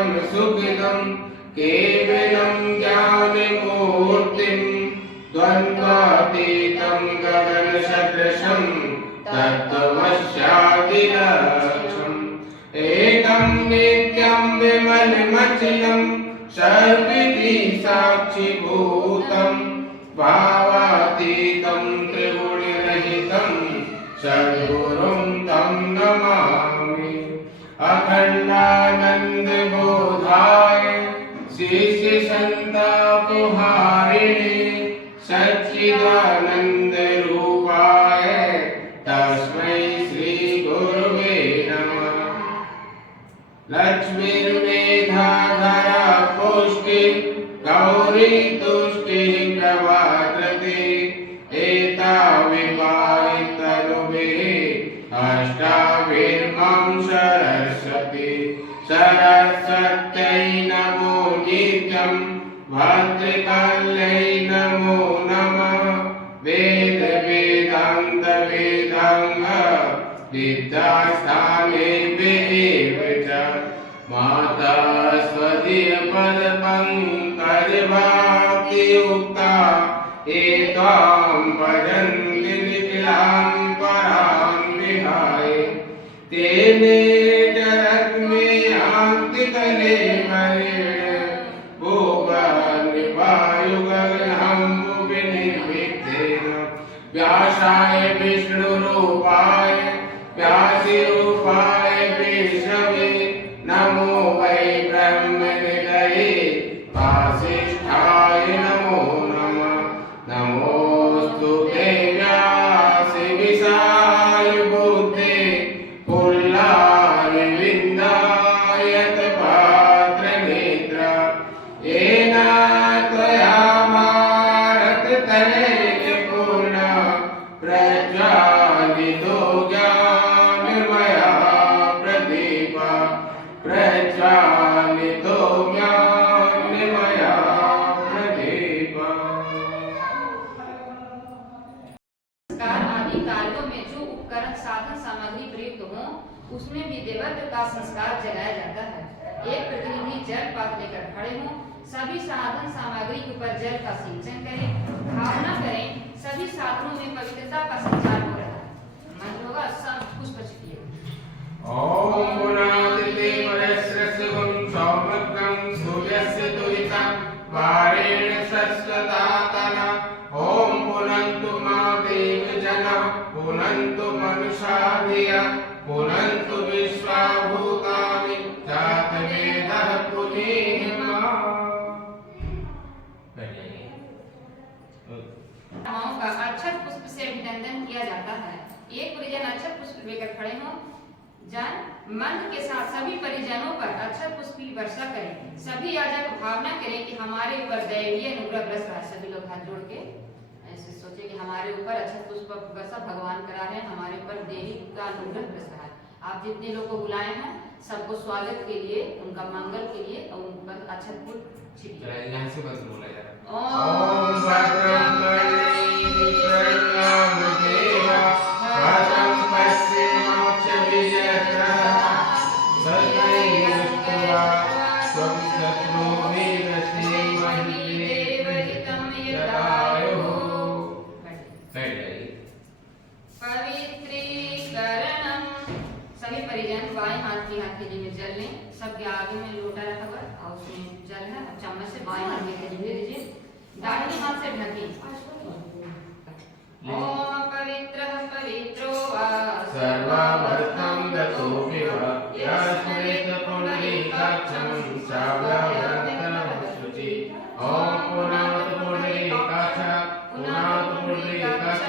परम सुखदम केवलम ज्ञानमूर्तिं द्वन्द्वातीतं गगनसदृशं तत्त्वमस्यादिलक्ष्यम् एकं नित्यं विमलमचलं सर्वविधि साक्षिभूतं भावातीतं त्रिगुणरहितं सद्गुरुं तं नमामि अखण्डानन्दबोधाय शिष्यसन्तापहारिणे सच्चिदानन्दरूपाय तस्मै श्रीगुरुवे नमः लक्ष्मीर्मेधाधरा पुष्टिः गौरी तुष्टिः प्रभाद्रते एताविवाहितनुभिः अष्टाभिर्मां सरस्वती सरस्वत्यै नमो नित्यं भद्रकाल्यै नमो नमः वेद वेदान्त वेदांग विद्यास्थानेभ्यः च माता स्वदीय पदपङ्कजभक्तियुक्ता एतां भजन्ति निखिलां परां विहाय तेने जरत्मे यान्ति कले व्यासाय विष्णुरूपाय व्यासरूपाय विष्णवे नमो वै ब्रह्मनिधये वासिष्ठाय नमो नमः नमोऽस्तु ते व्यासविशाल बुद्धे पुल्लाविविन्दाय पात्रनेत्र येन त्वया प्रज्वालितो ज्ञानमया प्रदीपः प्रज्वालितो ज्ञानमया प्रदीपः। आदि कार्यों में जो उपकरण साधन सामग्री प्रयुक्त हो उसमें भी देवत्व का संस्कार जगाया जाता है। एक प्रतिनिधि जल पात्र लेकर खड़े हों, सभी साधन सामग्री के ऊपर जल का सिंचन करें, भावना करें सभी साधनों में पवित्रता का संचार हो रहा है। मंत्र होगा सब पुष्प छिटिए। ओम पुनादिते परस्रस्वं सौमकं सूर्यस्य दुहिता वारेण सस्वतातना ओम पुनन्तु मा देव जना पुनन्तु मनुषा धिया पुनन्तु विश्वा भूतानि जातवेदः पुनीमा। का अक्षत पुष्प से अभिनंदन किया जाता है। एक परिजन अक्षत पुष्प लेकर खड़े हों, जन मंत्र के साथ सभी परिजनों पर अक्षत पुष्प की वर्षा करें। सभी याजक भावना करें कि हमारे ऊपर दैवीय अनुग्रह बरस रहा है। सभी लोग हाथ जोड़ के ऐसे सोचे कि हमारे ऊपर अक्षत पुष्प वर्षा भगवान करा रहे हैं, हमारे ऊपर देवी का अनुग्रह बरस रहा है। आप जितने लोग को बुलाए हैं सबको स्वागत के लिए, उनका मंगल के लिए और उन पर अक्षत पुष्प छिड़किए। यहाँ से बस बोला यार। ओम भद्रं भद्रं पश्येमाक्षभिर्यजत्राः सदैवस्तुवा स्वं शत्रुभिरसीमहि देवहितं यदायुः। पवित्रीकरणं सभी परिजन बाएं हाथ की हथेली में जल लें। सबके आगे में लोटा रखा हुआ और उसमें जल है। अब चम्मच से बाएं हाथ में दे दीजिए, दाहिने हाथ से ढकें। ओम पवित्रः पवित्रो वा सर्वावस्थं गतो विवा यस्मृत पुण्डरीकाक्षं श्रावयन्तः शुचि ओम पुनातु पुण्डरीकाक्ष पुनातु पुण्डरीकाक्ष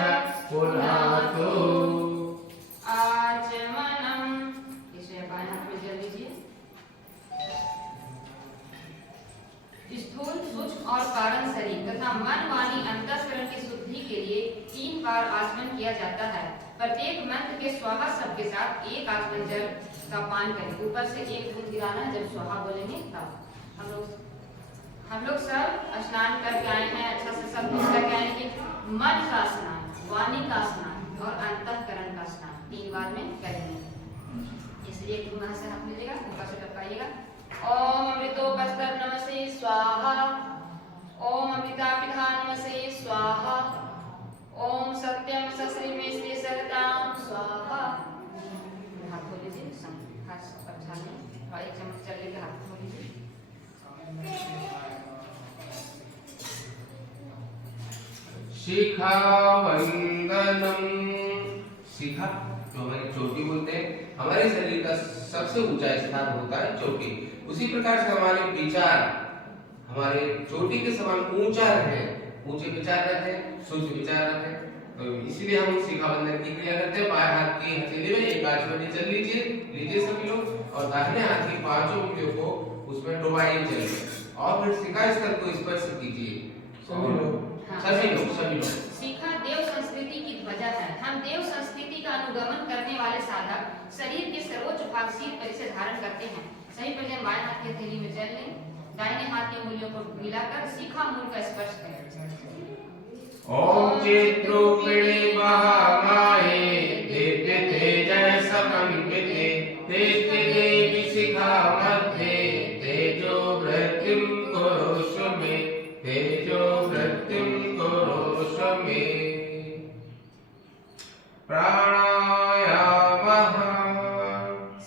पुनातु। आचमनम इसे बाएं हाथ में जल दीजिए। स्थूल सूक्ष्म और कारण शरीर तथा मन वाणी अंतःकरण की शुद्धि के लिए 3 बार आचमन किया जाता है। प्रत्येक मंत्र के स्वाहा शब्द के साथ एक आचमन जल का पान करें। ऊपर से एक बूंद गिराना जब स्वाहा बोलेंगे तब। हम लोग सब स्नान करके आए हैं, अच्छा से सब कुछ करके आए हैं। मन का स्नान, वाणी का स्नान और अंतःकरण का स्नान 3 बार में करेंगे। इसलिए से हाथ मिलेगा, ऊपर से टपकाइएगा। ओम वस्त्र नमसे स्वाहा। ओम अमृता पिधा नमसे स्वाहा। ओम सत्यम सश्री में श्री सरताम स्वाहा। हाथ धो लीजिए, हाथ अच्छा नहीं, और एक चम्मच चल लेके हाथ धो लीजिए। शिखा वंदनम। शिखा जो हमारी चोटी बोलते हैं, हमारे शरीर का सबसे ऊंचा स्थान होता है चोटी। उसी प्रकार से हमारे विचार हमारे चोटी के समान ऊंचा रहे, ऊंचे विचार रहे, शुद्ध विचार रहे। तो इसीलिए हम शिखा बंधन की क्रिया करते हैं। बाएं हाथ की हथेली में एक आचमनी चल लीजिए सभी लोग, और दाहिने हाथ की पांचों उंगलियों को उसमें डुबाइए जल में, और फिर शिखा स्थल को स्पर्श कीजिए सभी लोग। शिखा देव संस्कृति की ध्वजा है। हम देव संस्कृति का अनुगमन करने वाले साधक शरीर के सर्वोच्च भाग शीत पर इसे धारण करते हैं। सही परिजन बाएं हाथ की हथेली में जल लें, दाहिने हाथ की उंगलियों को मिलाकर शिखा मूल का स्पर्श करें। ओम चित्रूपिणे महामाये दिव्य तेजः समन्विते तेजते देवी शिखा मध्ये तेजो वृत्तिं कुरुष्व मे, तेजो वृत्तिं कुरुष्व मे। प्राणायामः।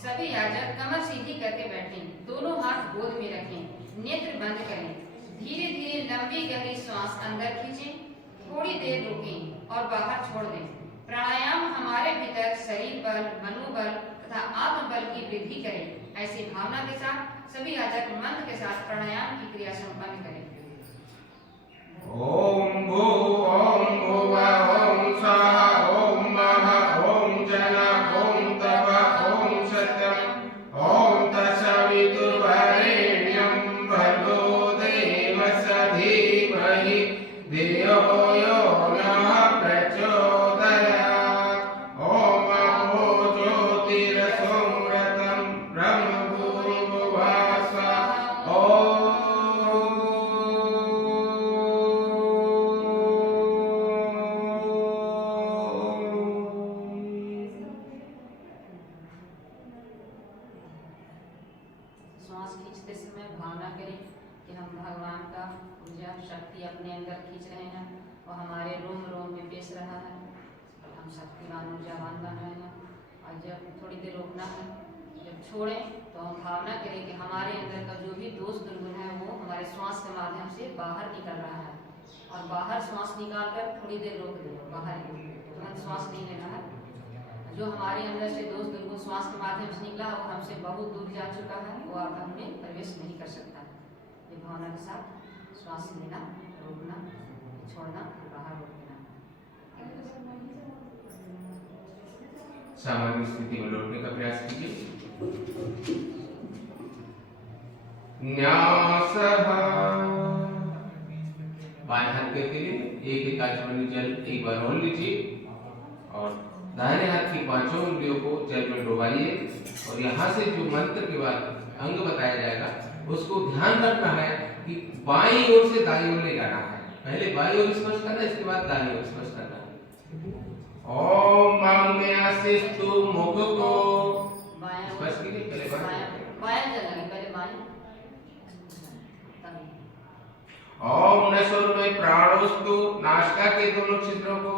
सभी याजक कमर सीधी करके बैठें, दोनों हाथ गोद में रखें, नेत्र बंद करें, धीरे धीरे लंबी गहरी श्वास अंदर खींचें, थोड़ी देर रुकें और बाहर छोड़ दें। प्राणायाम हमारे भीतर शरीर बल, मनोबल तथा आत्मबल की वृद्धि करे। ऐसी भावना के साथ सभी याजक मंत्र के साथ प्राणायाम की क्रिया संपन्न करें। ओम भू ओम भुवः ओम स्वाहा ओम महः ओम जनः ओम तपः ओम सत्यम् ओम तत्सवितुर्वरेण्यं भर्गो देवस्य धीमहि धियो यो नः प्रचोदयात्। ओम अभो ज्योतिरसंवृतं ब्रह्मभूर्भुवः स्वः। ओम श्वास खींचते समय भावना करें कि हम भगवान का ऊर्जा शक्ति अपने अंदर खींच रहे हैं और हमारे रोम रोम में पेश रहा है। हम शक्तिवान ऊर्जावान बन रहे हैं। और जब थोड़ी देर रोकना है, जब छोड़ें तो हम भावना करें कि हमारे अंदर का जो भी दोष दुर्गुण है वो हमारे श्वास के माध्यम से बाहर निकल रहा है। और बाहर श्वास निकाल कर थोड़ी देर रोक दें, बाहर तुरंत श्वास नहीं लेना है। जो हमारे अंदर से दोष दुर्गुण श्वास के माध्यम से निकला है वो हमसे बहुत दूर जा चुका है, वो अब हमें प्रवेश नहीं कर सकता। ये भावना के साथ श्वास लेना, रोकना, छोड़ना, बाहर रोक देना। सामान्य स्थिति में लौटने का प्रयास कीजिए। न्यासः। बाएं हाथ के लिए एक आचमनी जल एक बार और लीजिए, और दाहिने हाथ की पांचों उंगलियों को जल में डुबाइए, और यहाँ से जो मंत्र के बाद अंग बताया जाएगा उसको ध्यान रखना है कि बाईं ओर से दाईं ओर ले जाना है। पहले बाईं ओर स्पर्श करना, इसके बाद दाईं ओर स्पर्श करना है। ओम माम्यासिस्तु मुख को स्पर्श कीजिए, पहले बायां जल लगे, पहले बायां। ओम नसोर में प्राणोस्तु, नासिका के दोनों छिद्रों को।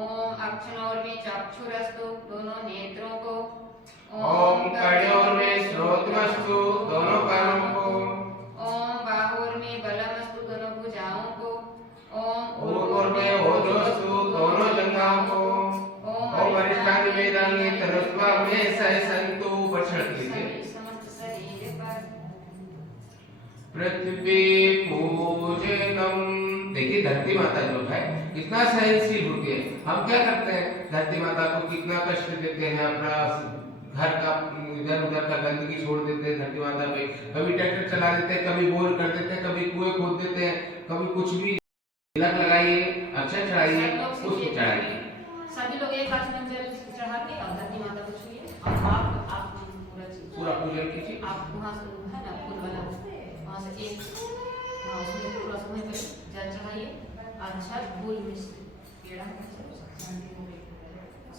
ओम अक्षनोर में चक्षुरस्तु, दोनों नेत्रों को। ओम कड़ियोर में श्रोत्रमस्तु, दोनों कानों को। ओम बाहुर में बलमस्तु, दोनों भुजाओं को। ओम ऊर्ध्वर में ओजोस्तु, दोनों जंघाओं को। ओम अरिष्टांग वेदांग तनुस्वा में सहसंतु, वर्षण कीजिए। समस्त शरीर पर पृथ्वी पूजनम। देखिए धरती माता जो है कितना सहनशील होती है। हम क्या करते हैं, धरती माता को कितना कष्ट देते हैं, अपना घर का इधर उधर का गंदगी छोड़ देते हैं धरती माता पे। कभी ट्रैक्टर चला देते हैं, कभी बोर कर देते हैं, कभी कुएं खोद देते हैं, कभी कुछ भी। तिलक लगाइए, अक्षत चढ़ाइए, पुष्प चढ़ाइए। सभी लोग एक हाथ में जल चढ़ा के और धरती माता को छुइए, और आप पूरा पूजन कीजिए। आप वहाँ से है ना फूल वाला, वहाँ से एक उसमें पूरा समय पे जल चढ़ाइए। अच्छा फूल मिश्र पेड़ा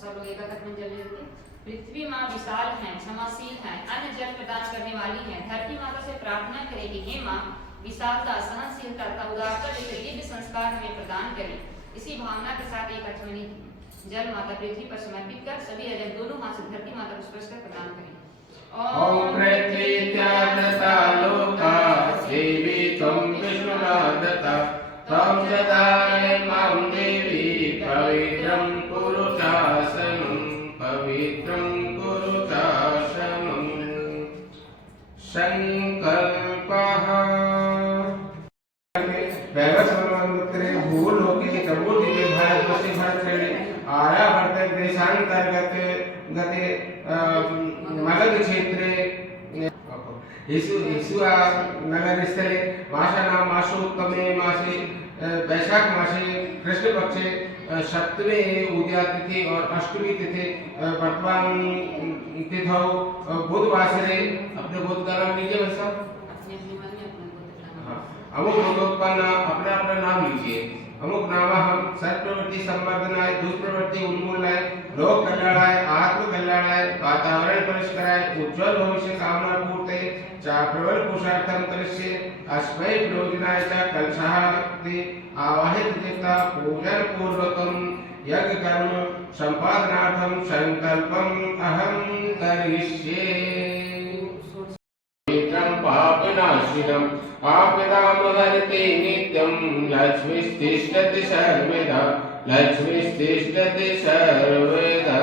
सब लोग एक हाथ में जल लेते। पृथ्वी माँ विशाल है, क्षमाशील है, अन्य जल प्रदान करने वाली है। धरती माता से प्रार्थना करें कि हे माँ, विशालता, सहनशीलता तथा उदारता जैसे दिव्य संस्कार हमें प्रदान करें। इसी भावना के साथ एक अठवनी जल माता पृथ्वी पर समर्पित कर सभी अजय दोनों हाथ से धरती माता को स्पर्श कर प्रदान करें। ओम पृथ्वीत्यादता लोका देवी त्वं विष्णुरादता त्वं सदाय मां देवी पवित्रं कुरु शासनं पवित्रं कुरु शासनं। संकल्पः वैवस्वत संवत्सरे भूलोके चतुर्दिवे भारतवर्षे भरतखंडे आर्यावर्त देशांतर्गत गते मगध क्षेत्रे नगरस्थले मासानां मासोत्तमे मासे वैशाख मासे कृष्णपक्षे सप्तमे उदयातिथि और अष्टमी तिथि वर्तमान तिथौ बुधवासरे अपने बुध का नाम लीजिए भाई साहब। अमुक बुधोत्पन्न अपना अपना नाम लीजिए। अमुक नाम हम सत्प्रवृत्ति संवर्धनाय, दुष्प्रवृत्ति उन्मूलनाय, लोक कल्याणाय, आत्म कल्याणाय, वातावरण परिष्काराय, उज्ज्वल भविष्य कामना पूर्ते च प्रबल पुरुषार्थम करिष्ये। अस्मै प्रयोजनाय च कलशास्ते आवाहित देवता पूजन पूर्वकम यज्ञ कर्म संपादनार्थम संकल्पम अहम करिष्ये। पापनाशिनम् आपदामहरते नित्यं लक्ष्मीस्तिष्ठति सर्वदा लक्ष्मीस्तिष्ठति सर्वदा।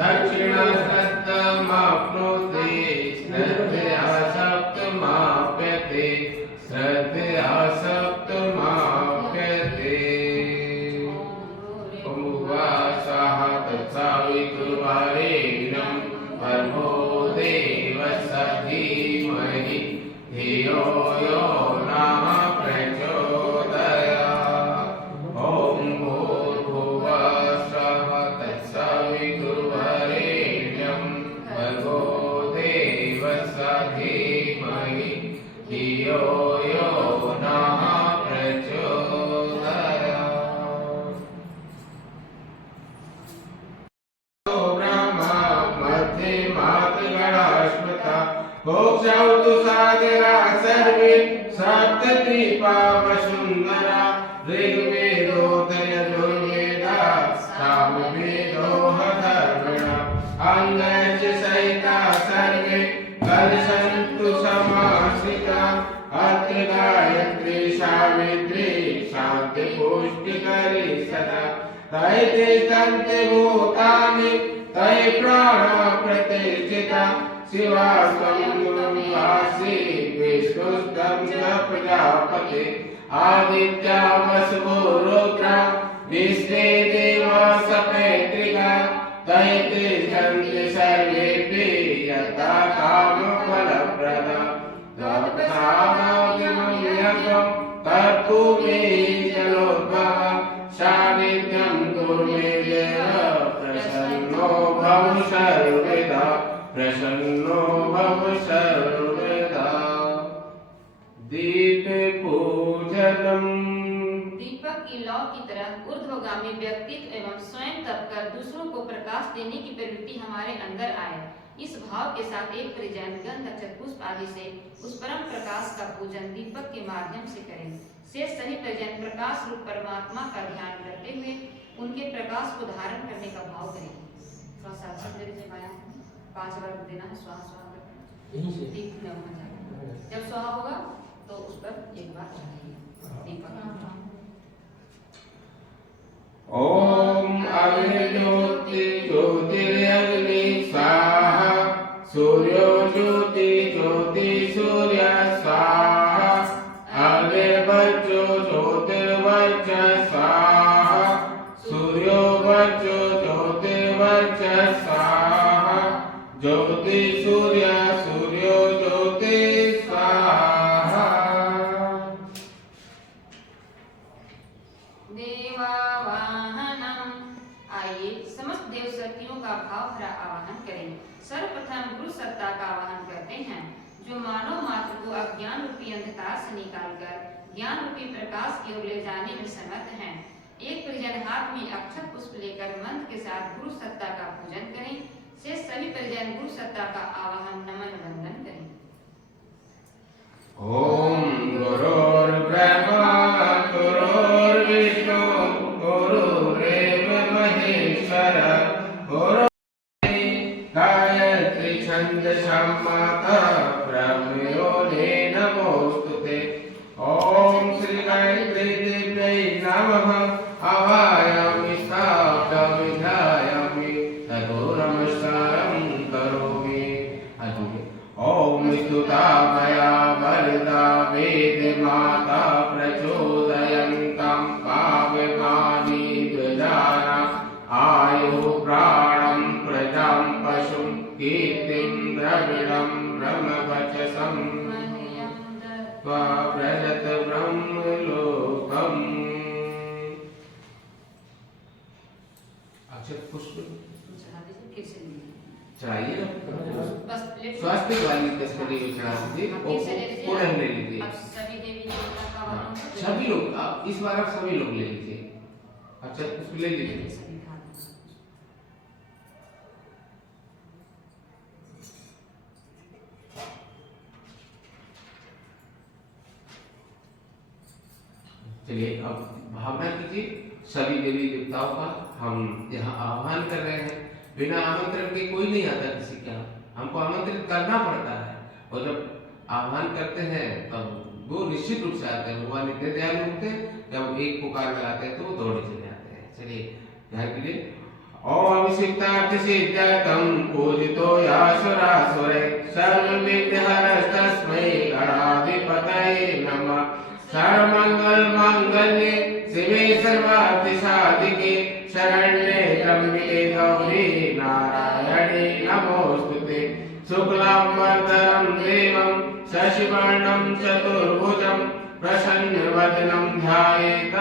दक्षिणं श्रद्धमाप्नोति श्रद्धया सप्तमाप्यते श्रद्धया सप्तमाप्यते। उवासः तत्सावितुर्वरेण्यं भर्गो देवस्य धीमहि धियो यो नः प्रचोदयात्। ॐ भूर्भुवः स्वः तत्सवितुर्वरेण्यं भर्गो देवस्य धीमहि धियो यो नः प्रचोदयात्। मोक्षौतु सागरा सर्वे सप्तद्वीपा वसुन्धरा ऋग्वेदोऽयजुर्वेदा सामवेदो अथर्वणा अङ्गश्च सहिता सर्वे कलशन्तु समाश्रिता। अत्र गायत्री सावित्री शान्ति पुष्टिकरी सदा तये तिष्ठन्ति भूतानि तये प्राणा प्रतिष्ठिता। शिवास्त्वं विष्णुस्त्वं च प्रजापते आदित्या वसवो रुद्रा विश्वे देवा सपैतृका। तये तिष्ठन्ति सर्वेऽपि यथा कामफलप्रदा। तत्सामादिमं यज्ञं कर्तुमे जलोद्भवः सान्निध्यं कुरु मे देव प्रसन्नो भव सर्वदा प्रसन्नो भव सर्वदा। दीप पूजनम। दीपक की लौ की तरह ऊर्ध्वगामी व्यक्तित्व एवं स्वयं तप कर दूसरों को प्रकाश देने की प्रवृत्ति हमारे अंदर आए। इस भाव के साथ एक परिजन गंध, अक्षत, पुष्प आदि से उस परम प्रकाश का पूजन दीपक के माध्यम से करें। शेष सभी परिजन प्रकाश रूप परमात्मा का ध्यान करते हुए उनके प्रकाश को धारण करने का भाव करें। थोड़ा सा 5 बार देना है स्वाहा स्वाहा करके दीप में होना चाहिए। जब स्वाहा होगा तो उस पर एक बार दीपक। ओम अग्नि ज्योति ज्योतिरग्नि स्वाहा सूर्यो ज्योति ज्योति सूर्य स्वाहा अग्निर्वज्रो ज्योतिर्वज्र स्वाहा सूर्यो वज्रो ज्योतिर्वज्र स्वाहा ज्योति सूर्य सूर्यो ज्योति स्वाहा। देवावाहनम। आइए समस्त देव शक्तियों का भाव भरा आवाहन करें। सर्वप्रथम गुरु सत्ता का आवाहन करते हैं जो मानव मात्र को अज्ञान रूपी अंधकार से निकालकर ज्ञान रूपी प्रकाश की ओर ले जाने में समर्थ हैं। एक परिजन हाथ में अक्षत पुष्प लेकर मंत्र के साथ गुरु सत्ता सत्ता का आवाहन नमन वंदन करें। ओम गुरुर्ब्रह्मा गुरुर्विष्णु गुरुरेव महेश्वरः गुरु गायत्री छन्दसां माता ब्रह्मयोने नमोस्तुते। ओम श्री गायत्री देव्यै नमः। आवाहयामि स्थापयामि ध्यायामि ततो नमस्कारं करोमि। ओम स्तुता मया वरदा वेदमाता प्रचोदयन्तं पावमानि द्विजाना आयुः प्राणं प्रजां पशुं कीर्तिं द्रविणं ब्रह्मवचसं त्वा व्रजत ब्रह्मलोकम्। अक्षत पुष्प चढ़ा दीजिए, फिर से लीजिए। चढ़ाइए ना। बस प्लेट स्वास्थ्य वाली तस्वीरें भी चढ़ा दीजिए। अब फिर से ले लीजिए। पूर्ण ले लीजिए। अब सभी देवी देवता का हाँ, आवाहन करें। सभी लोग आप इस बार आप सभी लोग ले लीजिए। अच्छा पुष्प ले लीजिए। सभी हाथ में। चलिए अब भावना कीजिए सभी देवी देवताओं का हम यहाँ आह्वान कर रहे हैं। बिना आमंत्रण के कोई नहीं आता किसी के यहाँ, हमको आमंत्रित करना पड़ता है और जब आह्वान करते हैं तब वो निश्चित रूप से आते हैं। भगवान इतने दयालु होते हैं, जब एक पुकार लगाते हैं तो वो दौड़े चले आते हैं। चलिए ध्यान कीजिए। ओम सिद्धार्थ सिद्धार्थम पूजितो यासुरासुरे सर्वविघ्नहरस्तस्मै गणाधिपतये नमः। सर्वमंगल मांगल्ये शिवे सर्वार्थसाधिके शरण्ये त्र्यंबके गौरी नारायणी नमोस्तुते। शुक्लांबरधरं देवं शशिवर्णं चतुर्भुजं प्रसन्नवदनं ध्यायेत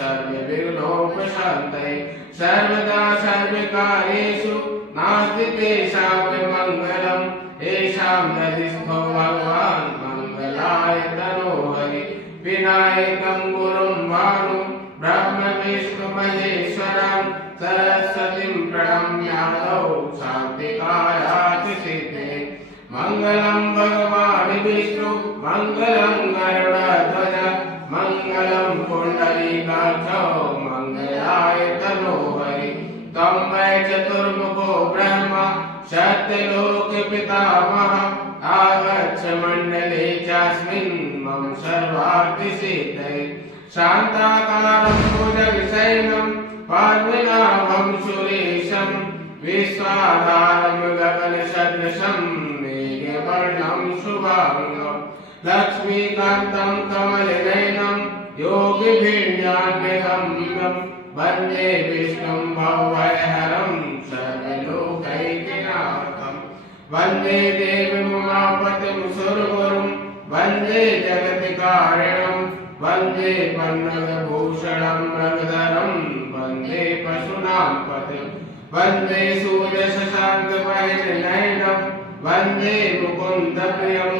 सर्वविघ्नोपशान्तये। सर्वदा सर्वकार्येषु नास्ति तेषां विमङ्गलं येषां हृदिस्थो भगवान् मङ्गलाय तनोहरि। विनायकं गुरुं भानुं ब्रह्म विष्णु महेश्वरं सरस्वतीं प्रणम्यादौ शान्तिकारात् सिद्धे। मंगलं भगवान् विष्णु मंगलं गरुडध्वज मंगलं पुण्डरीकाक्षौ मंगलाय तनोहरि। तं वै चतुर्मुखो ब्रह्मा सत्यलोक पितामहः आगच्छ मण्डले चास्मिन् मम सर्वार्थिसिद्धये। शान्ताकारं भुजगशयनं पद्मनाभं सुरेशं विश्वाधारं गगनसदृशं मेघवर्णं शुभांगं लक्ष्मीकान्तं कमलनयनं योगिभिर्ज्ञानगम्यं वन्दे विष्णुं भवभयहरं सर्वलोकैकनाथं। वन्दे देवीं उमापतिं सुरगुरुं वन्दे जगत्कारिणं वन्दे पन्नगभूषणं मृगधरं वन्दे पशूनां पतिं। वन्दे सूर्यशशाङ्कपरिणयनं वन्दे मुकुन्दप्रियं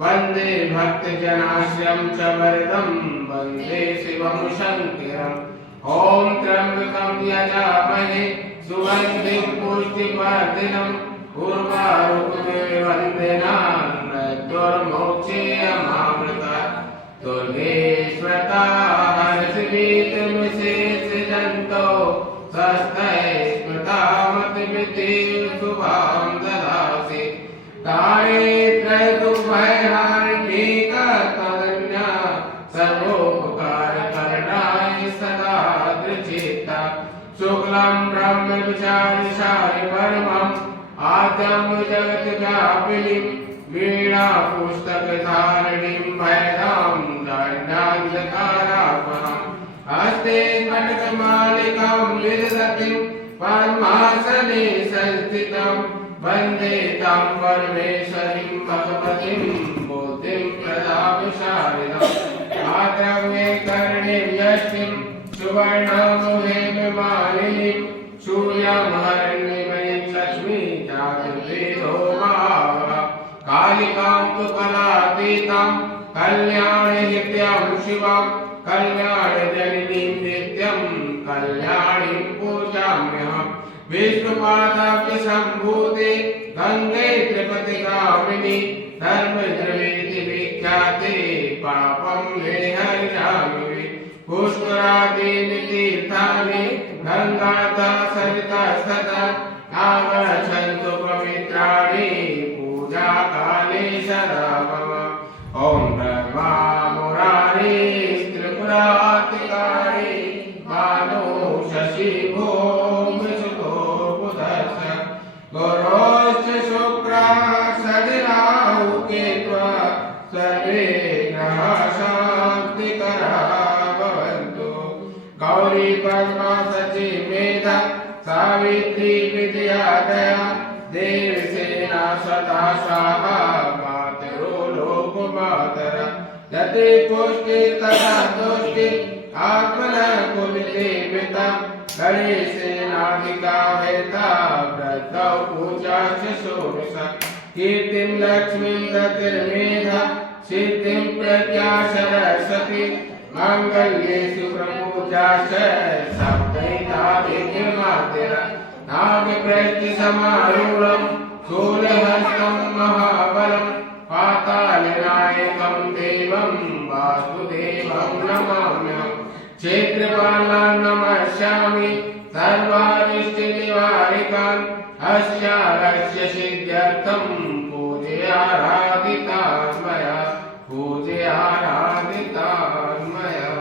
वन्दे भक्तजनाश्रयं च वरदं वन्दे शिवं शङ्करम्। ॐ त्र्यम्बकं यजामहे सुगन्धिं पुष्टिवर्धिनं उर्वारुकमिव वन्देनान् मृत्युर्मोक्षेयमामृतात्। दुर्गे स्मृता हर्षवीतमुषेसृजन्तो स्वस्ते स्मृता मतिमिति शुभां ददासि। काले त्रैगुभयहारिणी तदन्या सर्वोपकारकरणाय सदा दृचिता। शुक्लं ब्रह्म विचारिशारि परमम् आद्यं जगद्व्यापिनीं वीणापुस्तकधारिणीं भयदां दण्डान्धकारापहाम्। हस्ते स्फटिकमालिकां विदधतीं पद्मासने संस्थितं वन्दे तां परमेश्वरीं भगवतीं बुद्धिं प्रदां शारदाम्। आद्रव्ये कर्णे यष्टिं सुवर्णामहे विमानिनीं शून्यं हरण्यमयीं लक्ष्मी जातवेदो महावः। कालिकां तु कलातीतां कल्याणहित्यां शिवां कल्याणजननीं नित्यं कल्याणीं पूजाम्यहम्। विष्णुपादाब्ज संभूते गंगे त्रिपतिगामिनी धर्मद्रवेति विख्याते पापं मे हरिष्यामि पुष्करादीनि तीर्थानि गंगादा सरिता सदा आगच्छन्तु पवित्राणि पूजा काले सदा मम ॐ ब्रह्मा मुरारी त्रिपुरातिकारी मानो शशि भूमिसुतो बुधश्च गुरोश्च शुक्रः षड्राहु केत्वा सर्वे ग्रहाः शान्तिकराः भवन्तु गौरी पद्मा सची मेधा सावित्री विजया दया देवसेना सदा स्वाहा मातरो लोकमातरा यदि पुष्टि तथा तुष्टि आत्मनः कुरुते पिता गणेशेनाधिका हेता व्रतौ पूजा च षोडश कीर्तिं लक्ष्मीं गतिर्मेधा सिद्धिं प्रज्ञा सरस्वती मांगल्येषु प्रपूजा च सप्तैता विघ्नमातरा नागप्रेष्टि समारूढं शूलहस्तं महाबलं पातालनायकं देवं वासुदेवं नमाम्यहं क्षेत्रपालान् नमस्यामि सर्वारिष्टनिवारिकान् अस्यालक्ष्य सिद्ध्यर्थं पूजयाराधितान् मया पूजयाराधितान् मया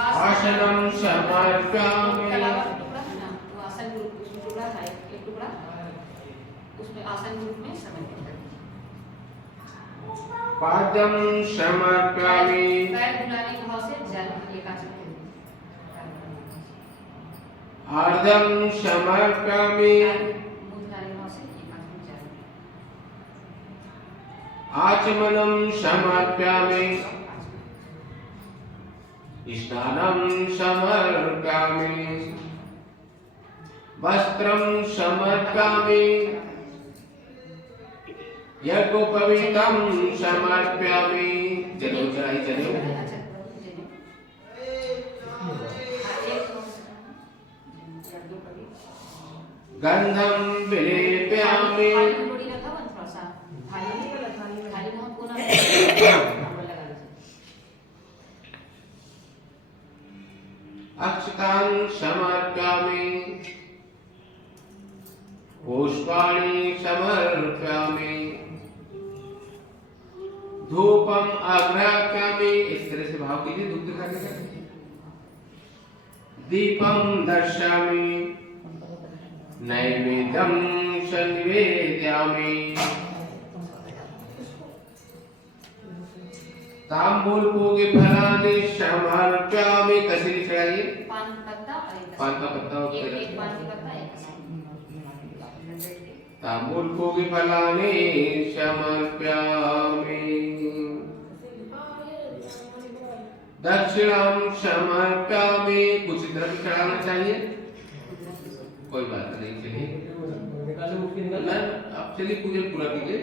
आसनं समर्पयामि तलावा का टुकड़ा है ना, वो आसन के रूप उसमें टुकड़ा था, एक टुकड़ा उसमें आसन के रूप में समर्पित कर पादं समर्पयामि पैर धुलाने के भाव से जल एक आसन में अर्धं समर्पयामि मुंह धुलाने के भाव से एक आसन में जल आचमनं समर्पयामि स्नानं समर्पयामि वस्त्रं समर्पयामि यज्ञोपवीतं समर्पयामि जनेऊ चढ़ाई जनेऊ गंधं विलेपयामि अक्षतां समर्पयामि पुष्पाणि समर्पयामि धूपम् अघ्रापयामि इस तरह से भाव कीजिए धूप दिखाने का दीपं दर्शयामि नैवेद्यं सन्निवेदयामि तांबूल पूगे फलानि समर्पयामि कसी चढ़ाइए पान पत्ता और एक पान का पत्ता और एक पान का पत्ता एक तांबूल पूगे फलानि समर्पयामि दक्षिणां समर्पयामि कुछ इधर भी चढ़ाना चाहिए कोई बात नहीं चलिए अब चलिए पूजन पूरा कीजिए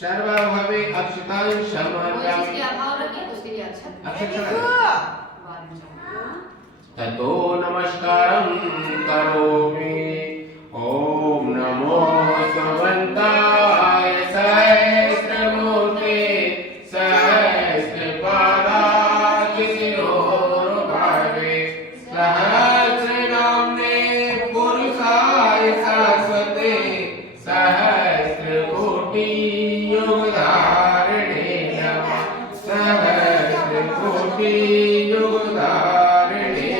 सर्वभावे अक्षतां समर्पयामि जिसके अभाव रखे उसके लिए अच्छा ततो नमस्कारं करोमि ॐ नमो भगवन्ताय सहस्रमूर्ते सहस्रपादाय शिरोरुभावे सहस्रनाम्ने पुरुषाय शाश्वते सहस्रकोटि युगधारिणे नमः सहस्रकोटि युगधारिणे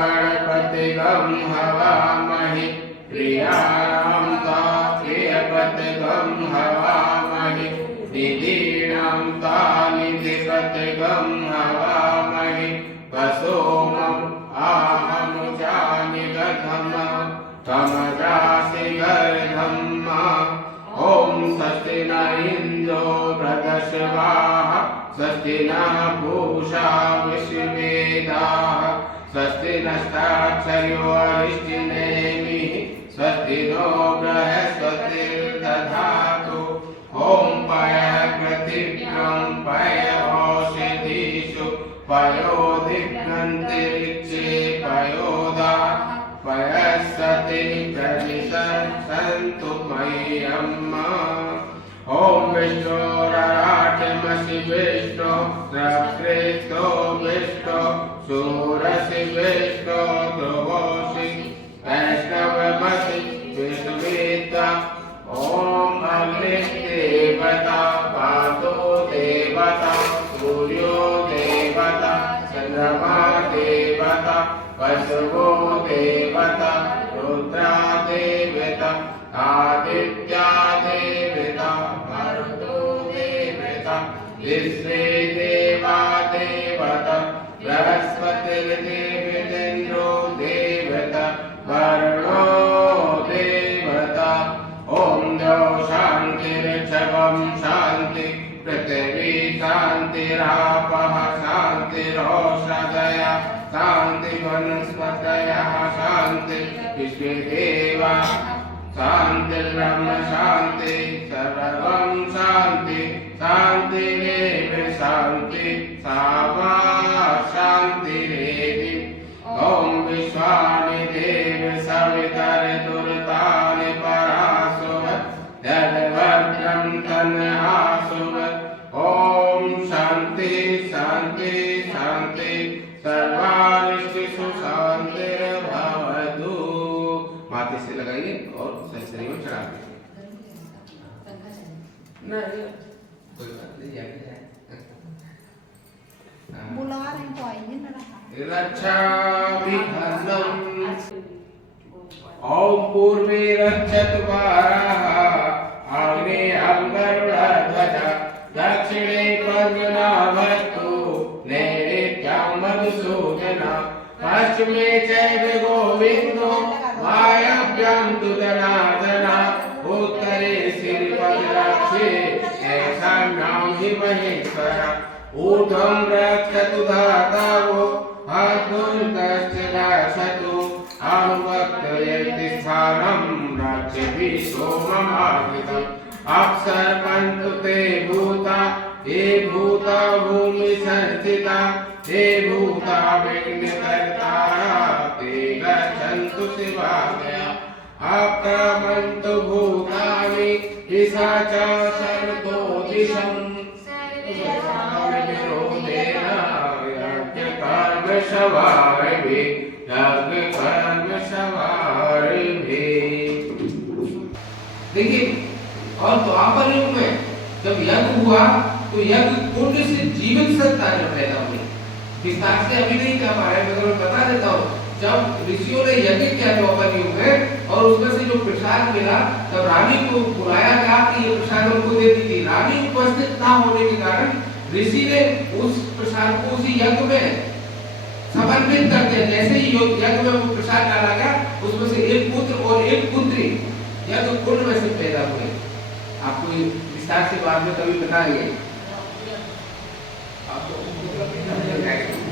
गणपतिगं हवामहे प्रियाणां ता प्रियपतिगं हवामहे निधीनां ता निधिपतिगं हवामहे वसोमम् आहं जानि गधम् तमजासि गर्धम् ॐ स्वस्ति न इन्द्रो वृधश्रवाः स्वस्ति नः पूषा विश्ववेदाः स्वस्ति नस्ताक्षर्यो अरिष्टिनेमिः स्वस्ति नो बृहस्पतिर्दधातु ॐ पयः पृथिव्यां पय ओषधीषु पयो दिग्गन् सन्तु मयि अम्मा। ॐ विष्णुराराटमसि विष्णु प्रकृतो विष्णु शूरसि विष्णु ध्रुवोऽसि वैष्णवमसि विष्णुवेत्ता। ॐ अग्निदेवता पादो देवता सूर्यो देवता चन्द्रमा देवता वसुवो देवता रुद्रा देवता आदित्या देवता मरुतो देवता विश्वे देवा देवता बृहस्पतिर्देवतेन्द्रो देवता वरुणो देवता। ॐ द्यौ शान्तिर्जवं शान्ति पृथिवी शान्तिरापः शान्तिरोषधयः शान्तिवनस्पतयः शान्ति विश्वे देवा शान्तिर्ब्रह्म शान्ति सर्वं शान्ति शान्तिरेव शान्ति सामा शान्तिरेधि। ॐ विश्वानि देव सवितर्तुर्तानि परासुव यद्भद्रं तन्हासुव। ॐ शान्ति शान्ति शान्ति सर्वारिष्टिषु शान्तिर्भवतु। माथे से लगाइए और शरीर में चढ़ा दीजिए। नहीं कोई बात नहीं, जाके जाए। बुला रहे हैं तो आइए ना रहा। रक्षाभिधनम् ॐ पूर्वे रक्षतु वाराः अग्ने गरुडध्वज दक्षिणे पद्मनाभस्तु नैऋत्यां मधुसूदन पश्चिमे चैव गोविन्दो वायव्यां तु जनार्दन उत्तरे श्रीपतिरक्षे ईशान्यां हि महेश्वर ऊर्ध्वं रक्षतु धातावो अधुन्तश्च रक्षतु अनुवक्तयति स्थानं रक्षति सोममार्गितम् अप्सर्पन्तु ते भूता ये भूता भूमि संस्थिता ये भूता विघ्नकर्तारः ते गच्छन्तु शिवालय आक्रमन्तु भूतानि पिशाचा सर्वतो दिशम् विरोधेन यज्ञकर्म शवारिभिः यज्ञकर्म शवारिभिः। देखिए, और द्वापर युग में जब यज्ञ हुआ तो यज्ञ कुंड से जीवित संतान पैदा हुई। विस्तार से अभी नहीं कह पा रहे, मगर मैं बता देता हूँ। जब ऋषियों ने यज्ञ किया द्वापर युग में और उसमें से जो प्रसाद मिला, तब रानी को बुलाया गया कि ये प्रसाद उनको दे दीजिए। रानी उपस्थित ना होने के कारण ऋषि ने उस प्रसाद को उसी यज्ञ में समर्पित कर दिया। जैसे ही यज्ञ में वो प्रसाद डाला गया, उसमें से एक पुत्र और एक पुत्री यज्ञ कुंड में से पैदा हुए। आपको विस्तार से बाद में कभी बताएंगे।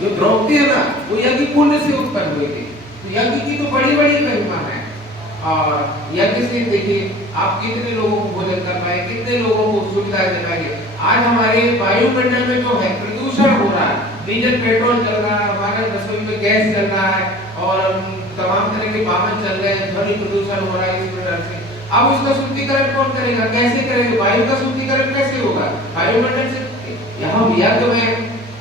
जो द्रौपदी है ना, वो यज्ञ कुंड से उत्पन्न हुई थी। तो यज्ञ की तो बड़ी बड़ी महिमा है। और यज्ञ से देखिए आप कितने लोगों को भोजन कर पाए, कितने लोगों को सुविधाएं दे पाएंगे। आज हमारे वायुमंडल में जो है प्रदूषण हो रहा है, डीजल पेट्रोल चल रहा है, हमारे रसोई में गैस चल रहा है और तमाम तरह के वाहन चल रहे हैं, ध्वनि प्रदूषण हो रहा है इस प्रकार से। अब उसका शुद्धिकरण कौन करेगा, कैसे करेंगे? वायु का शुद्धिकरण कैसे होगा? वायुमंडल से यहाँ यज्ञ में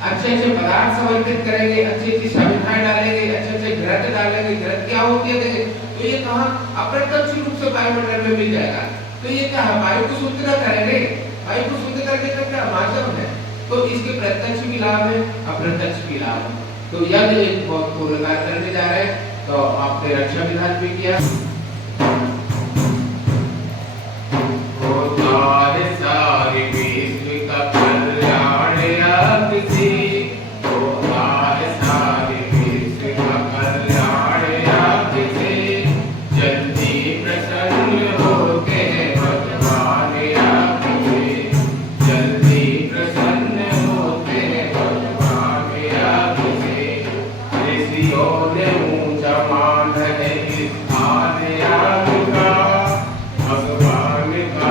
अच्छे अच्छे पदार्थ समर्पित करेंगे, अच्छी अच्छी सामग्री डालेंगे, अच्छे अच्छे घृत डालेंगे। घृत क्या होती है देखिए, तो ये कहाँ अप्रत्यक्ष रूप से वायुमंडल में मिल जाएगा। तो ये क्या है, वायु को शुद्ध करेंगे। वायु को शुद्ध करने का क्या माध्यम है? तो इसके प्रत्यक्ष भी लाभ है, अप्रत्यक्ष भी लाभ है। तो यज्ञ एक बहुत पूर्ण कार्य करने जा रहे हैं। तो आपने रक्षा विधान भी किया। सारी विश्व का कल्याण आपसे, सारी विश्व का कल्याण आपसे, जल्दी प्रसन्न होते हैं भगवान आपसे, जल्दी प्रसन्न होते हैं भगवान आपसे। ऋषियों ने ऊंचा मान है स्थान आपका, भगवान का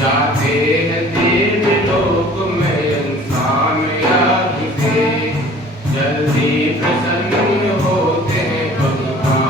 जाते हैं देव लोक में इंसान आपसे, जल्दी प्रसन्न होते हैं भगवान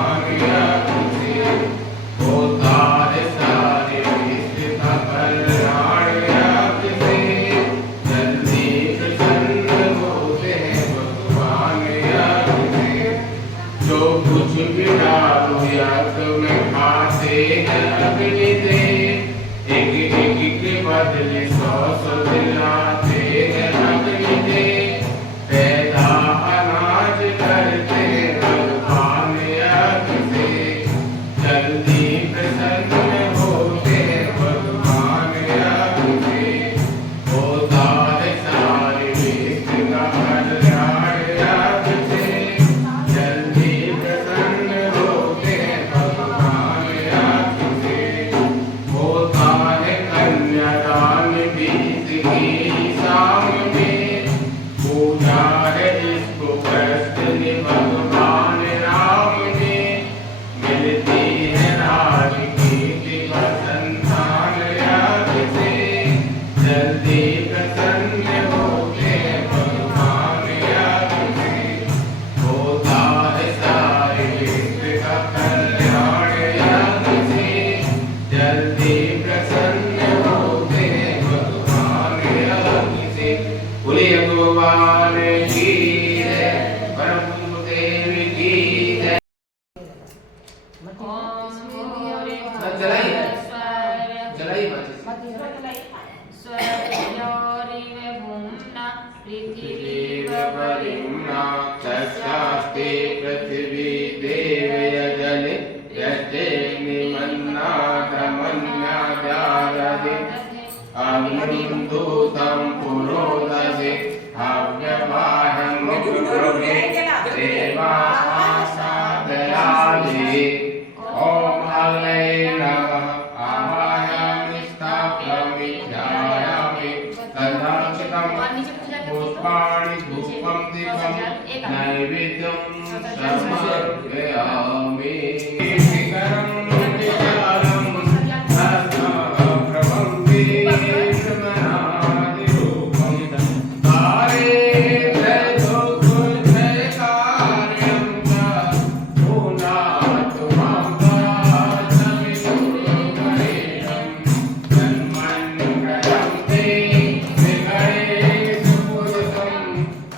बोले भगवान की जय, परम देव की जय। ओम भूरि जलाइए। स्वः जलाइए माचिस। स्वयोरिव भूम्ना पृथिवीव पृथिवीव परिम्ना चक्षास्ते पृथिवी देवयजल यष्टेऽग्निमन्नादमन्नाद्यादधि अग्निं दूतं पुरोदधि हव्यवाहमुपब्रह्मे देवासादयामि। ॐ अग्नये नमः आवाहयामि स्थापयामि ध्यायामि तदाचितं पुष्पाणि धूपं दीपं नैवेद्यं समर्पयामि। शिखरं विशालं भस्मप्रभं वीरमणादिरूपं दारिद्र्यदुःखक्षयकार्यं च पुनातु मां वाचमिदुर्वरेण्यं तन्मङ्गलं ते विघ्ने सुपूजितं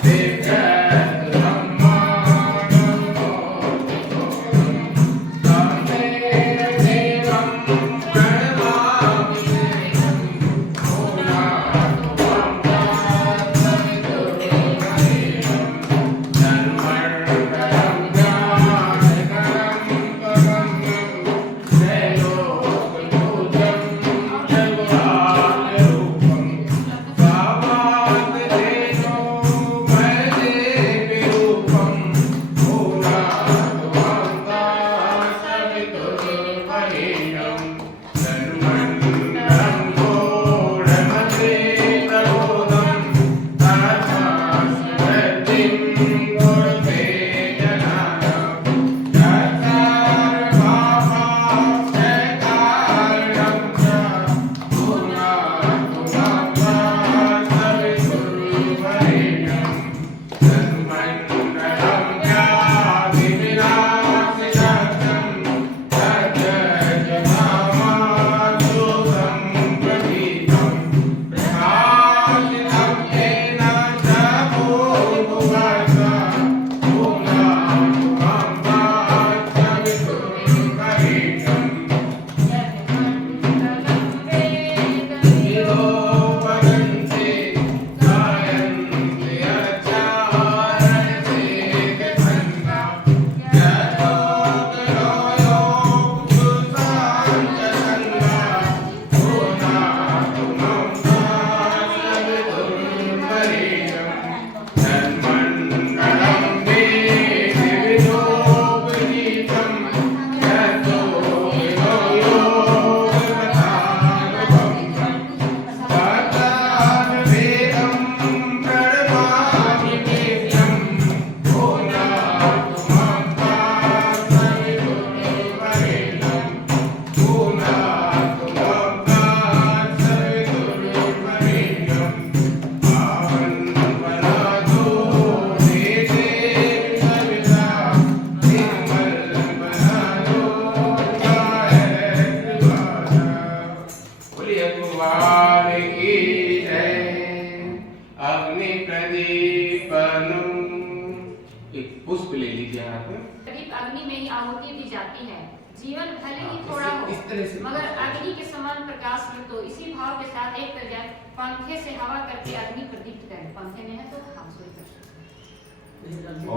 पुष्प ले लीजिए हाथ में। करीब अग्नि में ही आहुति दी जाती है। जीवन भले ही थोड़ा हो इस तरह से मगर अग्नि के समान प्रकाश हो। तो इसी भाव के साथ एक प्रजा पंखे से हवा करके अग्नि प्रदीप्त करे। पंखे में है तो हम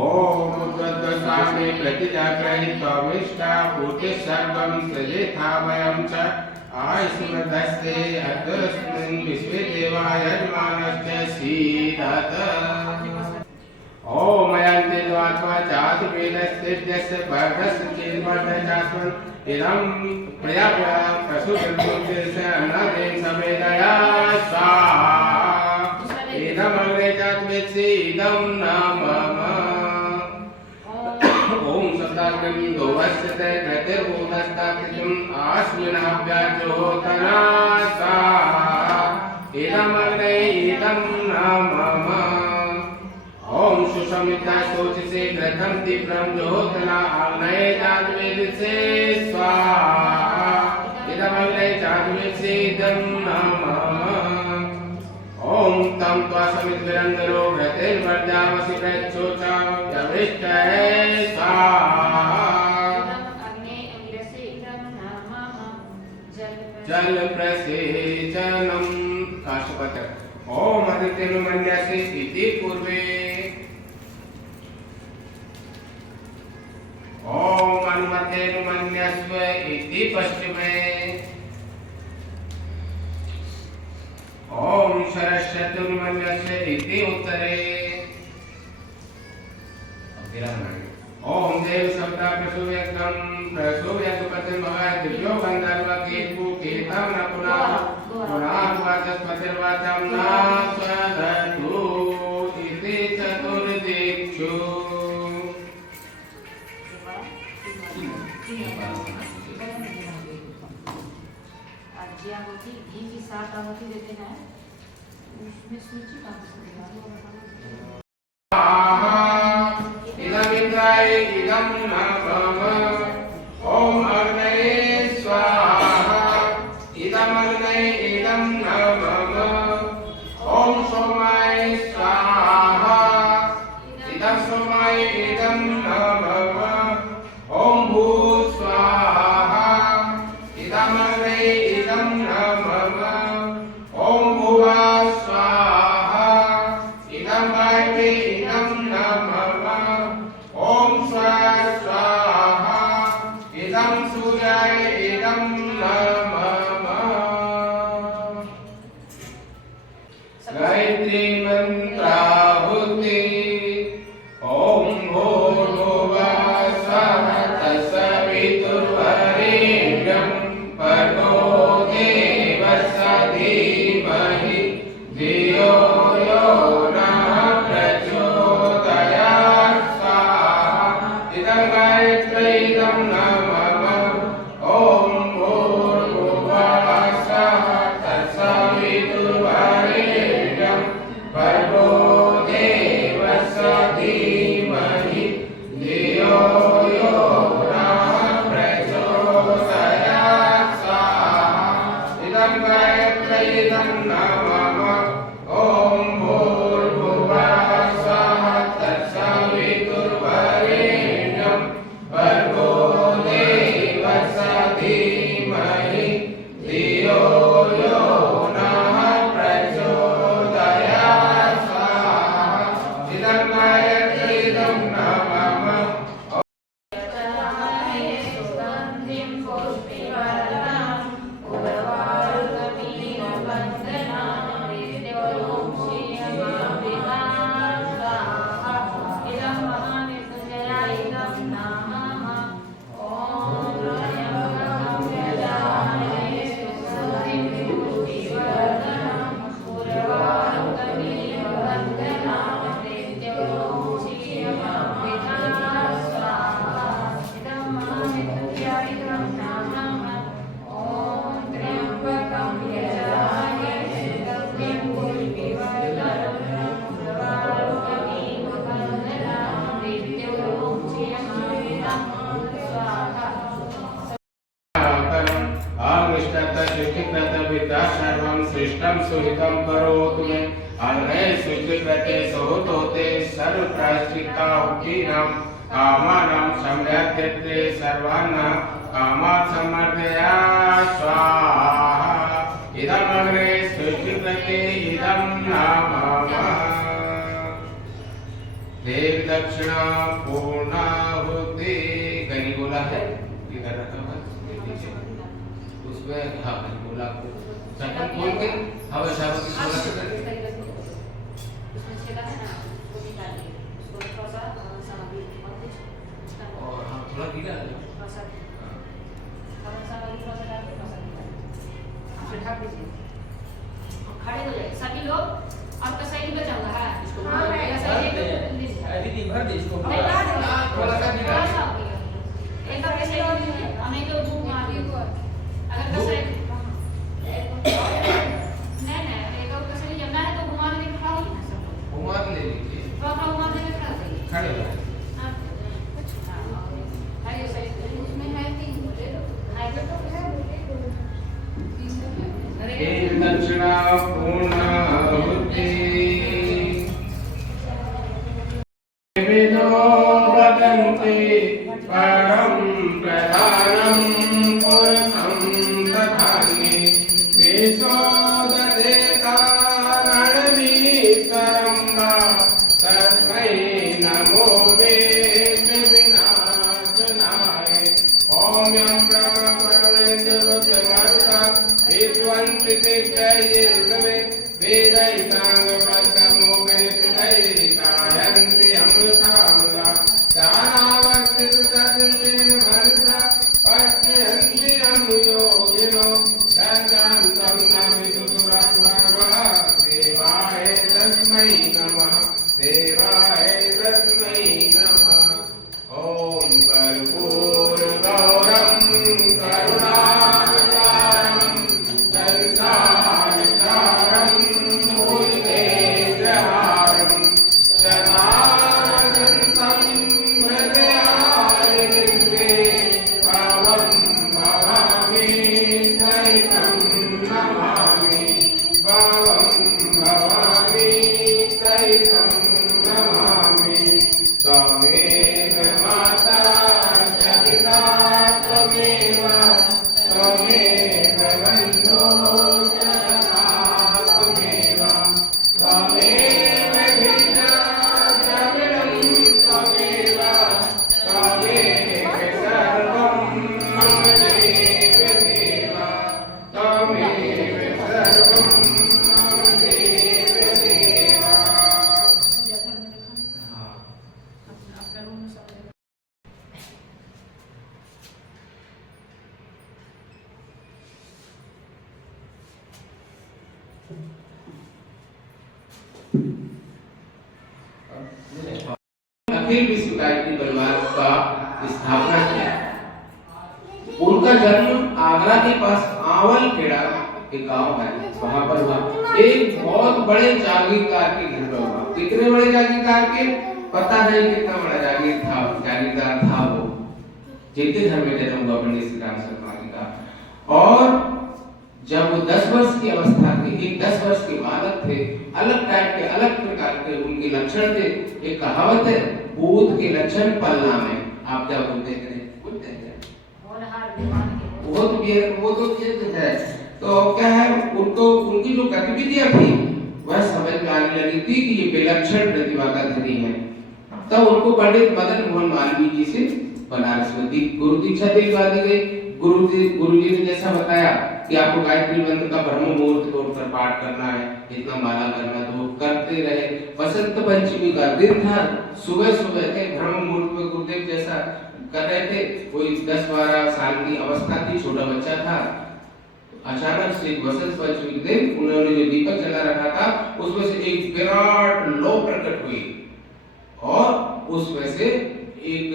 ओम तत्स्वामी प्रतिजाग्रहित्वमिष्टा भूते सर्वं सजेथा वयं च आयुष्मदस्ते अतस्मिन् विश्वे देवा यजमानश्च सीदत। ओम अयन्ते द्वात्मा चातु वेदस्तेजस्य वर्धस्य चेन्वर्धजास्मन् इदं प्रयाप्य प्रसुतमुक्तिस्य अन्नदेन सवेदया स्वाहा। इदमग्रे चात्मेत्सि इदं नमः। ओम सप्ताग्रं दोवस्यते कृतिर्भूतस्तात्रिकम् आश्विनः व्याजोतना स्वाहा। इदमग्रे इदं नमः। ओम सुषमिता शोचसे घृतं तीव्रं ज्योतना आग्नेये चात्मेत्सि स्वाहा। इदमग्रे चात्मेत्सि इदं नमः। ओम ओम तम त्वासमिद्विरंदरो घृतेर्वर्जावसि प्रचोचा यविष्टये स्वाहा अग्ने अङ्गिरसे इदं नामः जल प्रसेचनम काशपत्र ओम आदित्यनुमन्यसे इति पूर्वे ओम अनुमतेनुमन्यस्व इति पश्चिमे ओम शरश्चतुर्मन्यस्य इति उत्तरे ओम देव शब्दा प्रसूयकम प्रसूयकपतिं भवति दिव्यो गंधर्व केतु केतं न पुनः पुनर्वाचस्पतिर्वाचं न स्वधतु इति चतुर्दिक्षु जी आहुति घी की 7 आहुति देते हैं उसमें सूची कहाँ से इदमिन्द्राय इदं नमः ओम अग्नये स्वाहा इदमग्नये इदं नमः ओम सोमाय स्वाहा इदं सोमाय इदं नमः ओम भू स्वाहा इदमग्नये इदं नमः ओम भुवा स्वाहा इदं वायवे इदं नमः ओम स्वाहा इदं सूर्याय इदं नमः गायत्री मंत्राहुति ओम भूर्भुवः स्वः तत्सवितुर्वरेण्यं भर्गो देवस्य धीमहि धियो यो नः प्रचोदयात् स्वाहा इदं गायत्री इदं नमः ओम भूर्भुवः स्वः तत्सवितुर्वरेण्यं भर्गो देवस्य धीमहि धियो यो नः प्रचोदयात् स्वाहा इदं गायत्री इदं नमः ओम भूर्भुवः स्वः तत्सवितुर्वरेण्यं भर्गो देवस्य धीमहि धियो यो नः प्रचोदयात् स्वाहा इदं गायत्री इदं नमः सुगन्धिं पुष्टिवर्धनम् उर्वारुकमीनबन्धनाम् विद्यों श्रियमाभिधां स्वाहा इदं महामृत्युञ्जयाय इदं नमः ॐ त्र्यम्बकं यजामहे सुगन्धिं पुष्टिवर्धनम् उर्वारुकमीनबन्धनाम् विद्यों श्रियमाभिधां स्वाहा इदं महामृत्युञ्जयाय इदं नमः ॐ त्र्यम्बकं यजामहे सुगन्धिं पुष्टिवर्धनम् उर्वारुकमीनबन्धनाम् विद्यों श्रियमाभिधां स्वाहा आविष्टतसृष्टिकृतविद्या सर्वं सृष्टं सुहितं करोतु मे अग्ने सृष्टिकृते सोतोते सर्वप्रायश्चित्ताहुतीनां कामानां सम्यक्ते सर्वान् कामात् समर्पया स्वाहा इदमग्ने सृष्टिकृते इदं नमः देव दक्षिणा पूर्णाहुति गनी बोला है इधर रखा है नीचे उसमें हाँ गनी बोला को चक्कर खोल के हवा शावा की बोला के करें उसमें छेदा है ना उसको निकालिए उसको थोड़ा सा सामग्री और कुछ और हम थोड़ा गीला है थोड़ा सा सामग्री थोड़ा सा डालिए थोड़ा सा निकालिए फिर ढक दीजिए और खड़े हो जाइए सभी लोग अब तो सही बचाऊंगा है इसको दीदी भर दे इसको नहीं, थोड़ा सा गीला थोड़ा सा हो गया एक बार ऐसे ही लीजिए और नहीं तो धूप मार दी अगर तो सही नहीं एक और कैसे जमना है तो घुमा के खड़ा हो ना सब घुमा के ले लीजिए तो अपना घुमा के खड़ा करिए खड़े हो जाइए। हां सही उसमें है 3 ले लो हाइब्रिड तो है देव दक्षिणा पूर्णाहुति भाति परम प्रधानम पुरुषं दधान्ये विशोदते कारणमीश्वरं वा तस्मै नमो वेद विनाशनाय ओम यं ब्रह्म करुणेन्द्ररुद्रमरुता विद्वन्ति जये समे वेदैतांग पद्मो वेदितैकायन्ति अमृतामृता दानावर्तित तद्देव हरिता पश्यन्ति अमृयोगिनो दण्डान्तं न विदुरात्मा देवाय तस्मै नमः देवाय तस्मै नमः ओम कर्पूरगौरं करुणावतारं संसारसारं भुजगेन्द्रहारं सदानन्दं हृदयारविन्दे भवं भवामि सहितं नमामि भवं भवामि सहितं नमामि त्वमेव माता च पिता त्वमेव त्वमेव बन्धो च सखा त्वमेव त्वमेव भिन्ना द्रविडं त्वमेव त्वमेव सर्वं मम देव देव त्वमेव सर्वं मम देव देव। अखिल विश्व गायत्री परिवार का स्थापना किया। उनका जन्म आगरा के पास आंवल खेड़ा एक गांव है, वहां पर हुआ। एक बहुत बड़े जागीरदार के घर में हुआ। कितने बड़े जागीरदार के पता नहीं, कितना बड़ा जागीरदार था वो, जिनके घर में जन्म हुआ पंडित श्री राम शर्मा जी का। और जब वो 10 वर्ष की अवस्था थी, एक 10 वर्ष के बालक थे, अलग टाइप के अलग प्रकार के उनके लक्षण थे। एक कहावत है, भूत के लक्षण पलना में। आप क्या बोलते हैं? बोलते हैं वो तो है। तो क्या है, उनको उनकी जो गतिविधियां थी वह समझ में आने लगी थी कि ये विलक्षण प्रतिभा का धनी है। तब उनको पंडित मदन मोहन मालवीय जी से बनारस में गुरु दीक्षा दिलवा दी गई। गुरुजी ने जैसा बताया कि आपको गायत्री मंत्र का ब्रह्म मुहूर्त तोड़कर पाठ करना है, इतना माला करना, तो वो करते रहे। बसंत पंचमी का दिन था, सुबह सुबह थे, ब्रह्म मुहूर्त में गुरुदेव जैसा कर रहे थे। कोई 10-12 साल की अवस्था थी, छोटा बच्चा था। अचानक से बसंत पंचमी के दिन उन्होंने जो दीपक जला रखा था उसमें से एक विराट लौ प्रकट हुई और उसमें से एक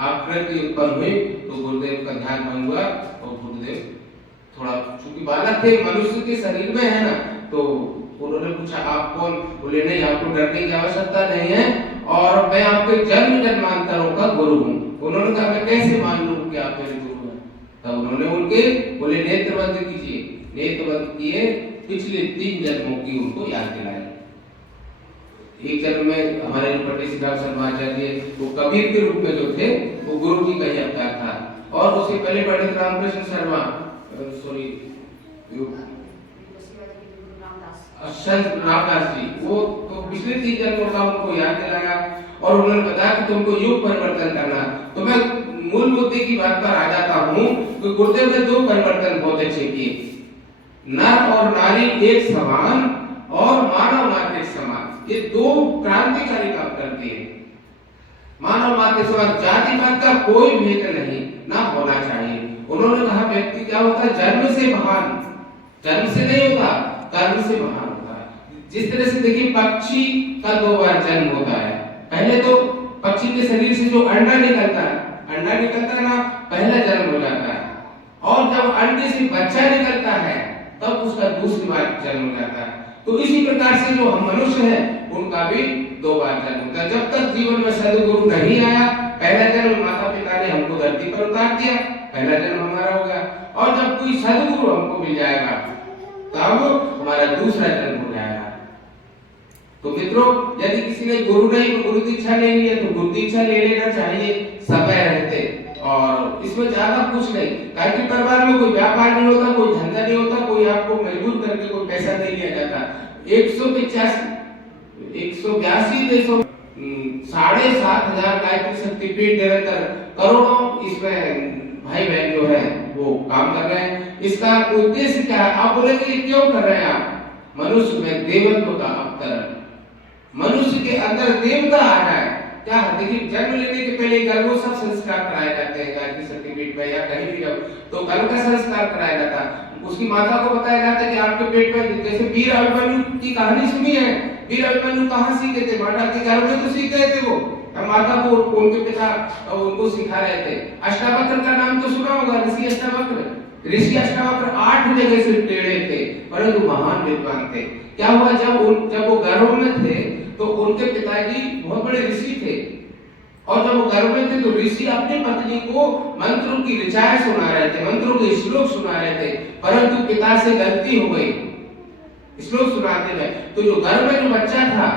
आकृति उत्पन्न हुई। तो गुरुदेव का ध्यान भंग हुआ और गुरुदेव थोड़ा, चूंकि बालक थे, मनुष्य के शरीर में है ना, तो उन्होंने पूछा आप कौन? बोले नहीं, आपको डरने की आवश्यकता नहीं है और मैं आपके जन्म जन्मांतरों का गुरु हूँ। उन्होंने कहा मैं कैसे मान लूं कि आप मेरे गुरु हैं? तब उन्होंने उनके बोले नेत्र बंद कीजिए। नेत्र बंद किए, पिछले 3 जन्मों की उनको याद दिलाई। एक जन्म में हमारे पंडित श्री राम शर्मा जी वो कबीर के रूप में जो थे वो गुरु जी का ही अवतार था। और उससे पहले पंडित रामकृष्ण शर्मा रामदास जी, वो तो पिछले 3 जन्मों का उनको याद दिलाया और उन्होंने बताया कि तुमको युग परिवर्तन करना। तो मैं मूल मुद्दे की बात पर आ जाता हूँ कि गुरुदेव ने 2 परिवर्तन बहुत अच्छे किए। नर और नारी एक समान और मानव मात्र एक समान, ये 2 क्रांतिकारी काम करते हैं। मानव मात्र समान, जाति पात का कोई भेद नहीं, ना होना चाहिए। उन्होंने कहा व्यक्ति क्या होता है? जन्म से महान, जन्म से नहीं होता, कर्म से महान होता है। जिस तरह से देखिए पक्षी का 2 बार जन्म होता है। पहले तो पक्षी के शरीर से जो अंडा निकलता है ना, पहला जन्म हो जाता है। और जब अंडे से बच्चा निकलता है तब उसका दूसरी बार जन्म हो जाता है। तो इसी प्रकार से जो हम मनुष्य हैं उनका भी 2 बार जन्म होता है। जब तक जीवन में सद्गुरु नहीं आया, पहला जन्म माता पिता ने हमको धरती पर उतार दिया, पहला जन्म हमारा हो गया। और जब कोई सद्गुरु हमको मिल जाएगा तब हमारा दूसरा जन्म हो जाएगा। तो मित्रों, यदि किसी ने गुरु दीक्षा नहीं लिया तो गुरु दीक्षा ले लेना चाहिए समय रहते। और इसमें ज्यादा कुछ नहीं, काहे कि परिवार में कोई व्यापार नहीं होता, कोई धंधा नहीं होता, कोई आपको मजबूर करके कोई पैसा नहीं लिया जाता। 182 देशों 7,500 गायत्री शक्तिपीठ निरंतर करोड़ों इसमें भाई बहन जो है वो काम कर रहे हैं। इसका उद्देश्य क्या है? आप बोलेंगे क्यों कर रहे हैं आप? मनुष्य में देवत्व का अवतरण, मनुष्य के अंदर देवता आ जाए। क्या है? देखिए, जन्म लेने के पहले गर्भ सब संस्कार कराए जाते हैं गायत्री शक्तिपीठ में या कहीं भी, तो गर्भ का संस्कार कराया जाता है। उसकी माता को बताया जाता है कि आपके पेट में, जैसे वीर अभिमन्यु की कहानी सुनी है, वीर अभिमन्यु कहाँ सीखे थे? माता के गर्भ में तो सीख गए थे वो, माता को उनके पिता उनको सिखा रहे थे। अष्टावक्र का नाम तो सुना होगा, ऋषि अष्टावक्र। ऋषि अष्टावक्र 8 जगह से टेढ़े थे, परंतु महान विद्वान थे। क्या हुआ? जब वो गर्भ में थे तो उनके पिताजी बहुत बड़े ऋषि थे, और जब वो गर्भ में थे तो ऋषि अपनी पत्नी को मंत्रों की ऋचाएं सुना रहे थे, मंत्रों के श्लोक सुना रहे थे, परंतु पिता से गलती हो गई श्लोक सुनाते में। तो जो गर्भ में जो बच्चा था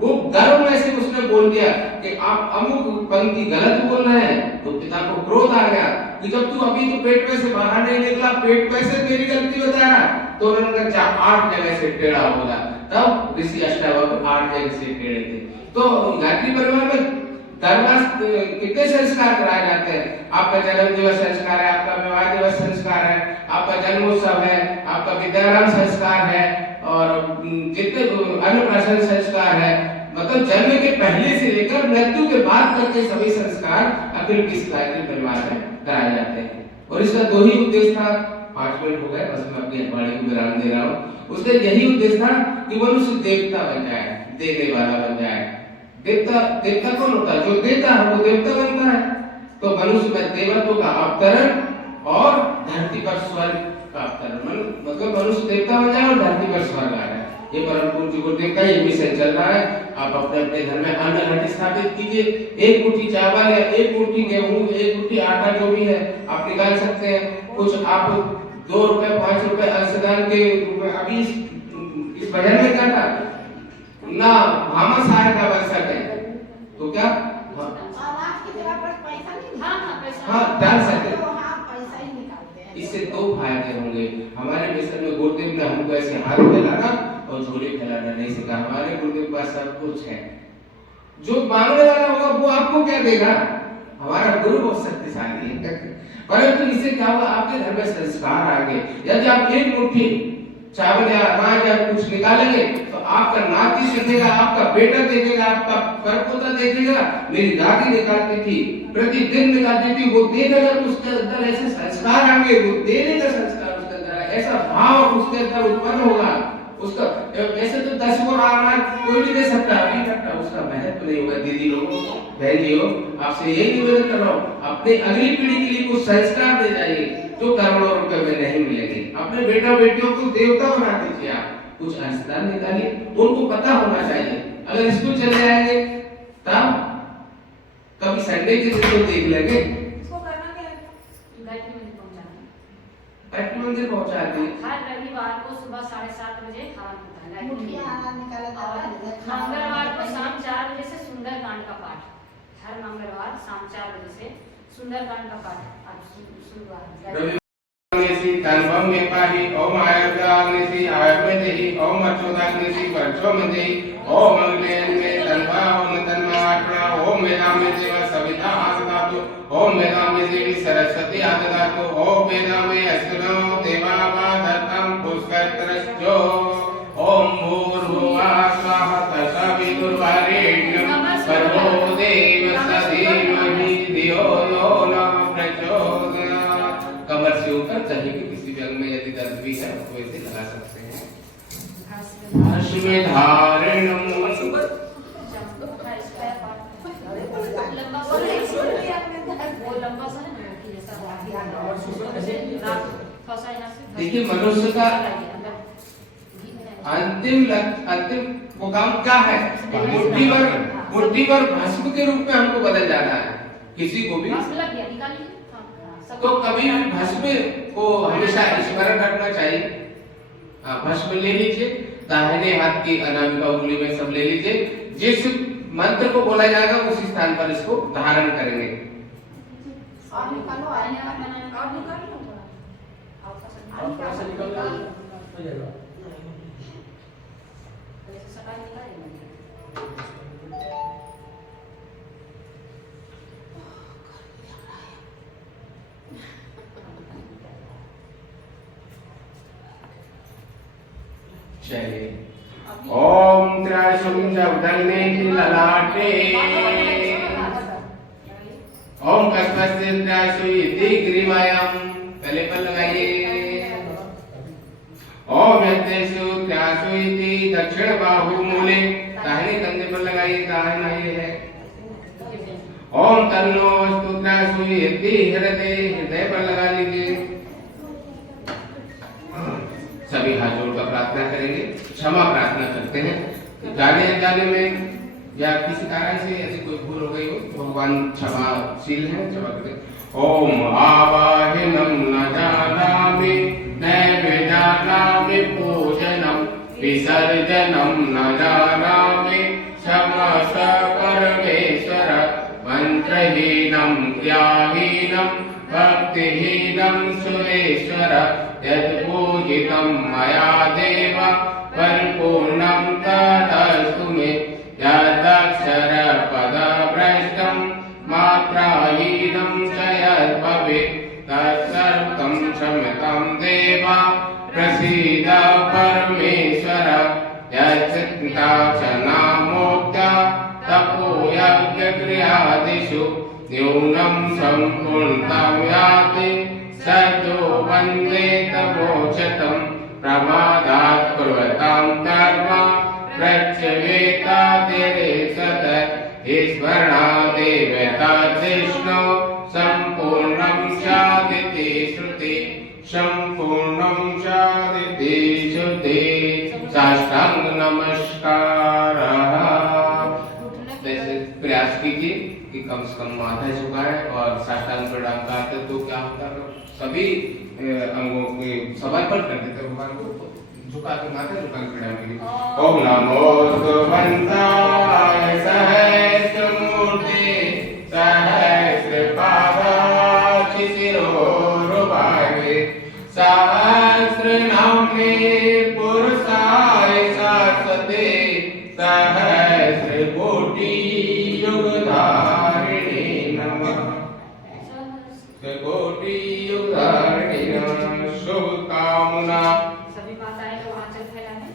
वो गर्भ में से उसने बोल दिया कि आप अमुक पंक्ति गलत बोल रहे हैं। तो पिता को क्रोध आ गया कि जब तू अभी तो पेट में से बाहर नहीं निकला, पेट में से मेरी गलती बता रहा। तो उन्होंने कहा 8 जगह से टेढ़ा बोला, तब ऋषि अष्टावक्र 8 जगह से टेढ़े थे। तो गायत्री परिवार में कितने संस्कार कराए जाते हैं? आपका जन्म दिवस संस्कार है, आपका विवाह दिवस संस्कार है, आपका जन्मोत्सव है, आपका विद्यारंभ संस्कार है, और जितने अन्नप्राशन संस्कार है, मतलब जन्म के पहले से लेकर मृत्यु के बाद तक के सभी संस्कार अखिल गायत्री परिवार में कराए जाते हैं। और इसका 2 ही उद्देश्य था। 5 मिनट हो गए, बस मैं अपनी वाणी को विराम दे रहा हूँ। उसका यही उद्देश्य था कि मनुष्य देवता बन जाए, देने वाला बन जाए। देवता कौन होता है? जो देता है वो देवता बनता है। तो मनुष्य में देवत्व का अवतरण और धरती पर स्वर्ग का अवतरण, मतलब मनुष्य देवता बन जाए और धरती पर स्वर्ग आ जाए। ये परम पूज्य गुरुदेव का ये मिशन चल रहा है। आप अपने अपने घर में अन्न घटी स्थापित कीजिए। 1 मुट्ठी चावल या 1 मुट्ठी गेहूं, 1 मुट्ठी आटा जो भी है आप निकाल सकते हैं। कुछ आप 2 रुपए 5 रुपए अंशदान के रूप में, अभी इस भजन में क्या था ना, भामा सहायता बन सके तो क्या डाल सकते, इससे 2 फायदे होंगे। हमारे मिशन में गुरुदेव ने हमको ऐसे हाथ फैलाना और झोली फैलाना नहीं सिखा। हमारे गुरुदेव के पास सब कुछ है। जो मांगने वाला होगा वो आपको क्या देगा? हमारा गुरु बहुत शक्तिशाली है। परंतु इससे क्या होगा? आपके घर में संस्कार आ गए। यदि आप 1 मुट्ठी चावल या अनाज या कुछ निकालेंगे तो आपका नाती सीखेगा, आपका बेटा देखेगा, आपका परपोता देखेगा। मेरी दादी निकालती थी, प्रतिदिन निकालती थी, वो देखेगा तो उसके अंदर ऐसे संस्कार आएंगे, वो देने का संस्कार उसके अंदर, ऐसा भाव उसके अंदर उत्पन्न होगा। उसका ऐसे तो 10 को अनाज कोई नहीं दे सकता, नहीं करता, उसका महत्व नहीं होगा। दीदी लोगों, बहन जी हो, आपसे यही निवेदन कर रहा हूँ, अपने अगली पीढ़ी के लिए कुछ संस्कार दे जाइए जो करोड़ों रुपए में नहीं मिलेंगे। अपने बेटा बेटियों को देवता बना दीजिए। आप कुछ अंशदान निकालिए, उनको पता होना चाहिए। अगर स्कूल चले जाएंगे तब कभी संडे के दिन तो देख लेंगे, गायत्री मंदिर पहुंचा दें। हर रविवार को सुबह 7:30 बजे हवन होता है गायत्री मंदिर। निकाला मंगलवार को शाम 4 बजे से सुंदरकांड का पाठ, हर मंगलवार शाम 4 बजे से सुंदरकांड का पाठ आप शुरुआत। तन्वं में पाहि ओम आयर्दाग्निसी आयुर्वेदेहि ओम अच्युताग्निसी परचोमदेहि ओम मंगलेन में तन्वा ओम तन्मात्रा ओम वेदाम में देव सविता आददातु ओम वेदाम में देवी सरस्वती आददातु ओम वेदाम में अस्नो देवावादत्तं पुष्करत्रस्यो ओम भूर्भुवः स्वः तत्सवितुर्वरेण्यं भर्गो देवस्य धीमहि धियो यो न प्रचोदयात्। कमर से ऊपर कहीं भी किसी भी अंग में यदि दर्द भी है तो इसे लगा सकते हैं। धारणम देखिए, मनुष्य का अंतिम मुकाम क्या है? मुट्ठी भर भस्म के रूप में हमको बदल जाना है। किसी को भी तो कभी भी भस्म को हमेशा स्मरण रखना चाहिए। भस्म ले लीजिए, दाहिने हाथ की अनामिका उंगली में सब ले लीजिए। जिस मंत्र को बोला जाएगा उसी स्थान पर इसको धारण करेंगे। और निकालो और निकालो चलिए। ओम त्रयशुं जवदन्ने ललाटे ओम कस्मस्य त्रयशु इति ग्रीवायाम गले पर लगाइए। ओम यतेषु त्रयशु इति दक्षिण बाहु मूले दाहिने कंधे पर लगाइए। दाहिना ये है। ओम तन्नो अस्तु त्रयशु इति हृदय पर लगा लीजिए। सभी हाथ जोड़कर प्रार्थना करेंगे, क्षमा प्रार्थना करते हैं। जाने अनजाने में या किसी कारण से ऐसी कोई भूल हो गई हो तो भगवान क्षमाशील है, क्षमा करते। ओम आवाहिनम न जानामि नैव जानामि पूजनम विसर्जनम न जानामि क्षमस्व परमेश्वर मंत्रहीनम क्रियाहीनम भक्तिहीनम सुरेश्वर यत्पूजितं मया देव परिपूर्णं तदस्तु मे। यदक्षरपदभ्रष्टं मात्राहीनं च यद्भवेत् तत्सर्वं क्षम्यतां देव प्रसीद परमेश्वर। यच्चित्ताक्षनामोक्त्या तपोयज्ञक्रियादिषु न्यूनं सम्पूर्णतां याति सद्यो वन्दे तमोक्षतं प्रमादात् कुर्वतां कर्म प्रत्यवेतातिरे सतत् ईश्वरादेवताजिष्णो सम्पूर्णं स्यादिति श्रुति सम्पूर्णं स्यादिति श्रुति। साष्टांग नमस्कारः। वैसे प्रयास कीजिए कि कम से कम माथा झुकाएं और साष्टांग प्रणाम करते तो क्या होता है, सभी अंगों के समर्पण कर देते भगवान को, झुका के माथा झुका के प्रणाम करिए। ओम नमो भगवंताय सहस्रमूर्ते सहस्रपादाय शिरोरुबावे सहस्रनाम्ने पुरुषाय शाश्वते सहस्रकोटि युगधारिणे नमः। कोटि युगधारिणे नमः। शुभकामना। सभी माताएं लोग आंचल फैलाएं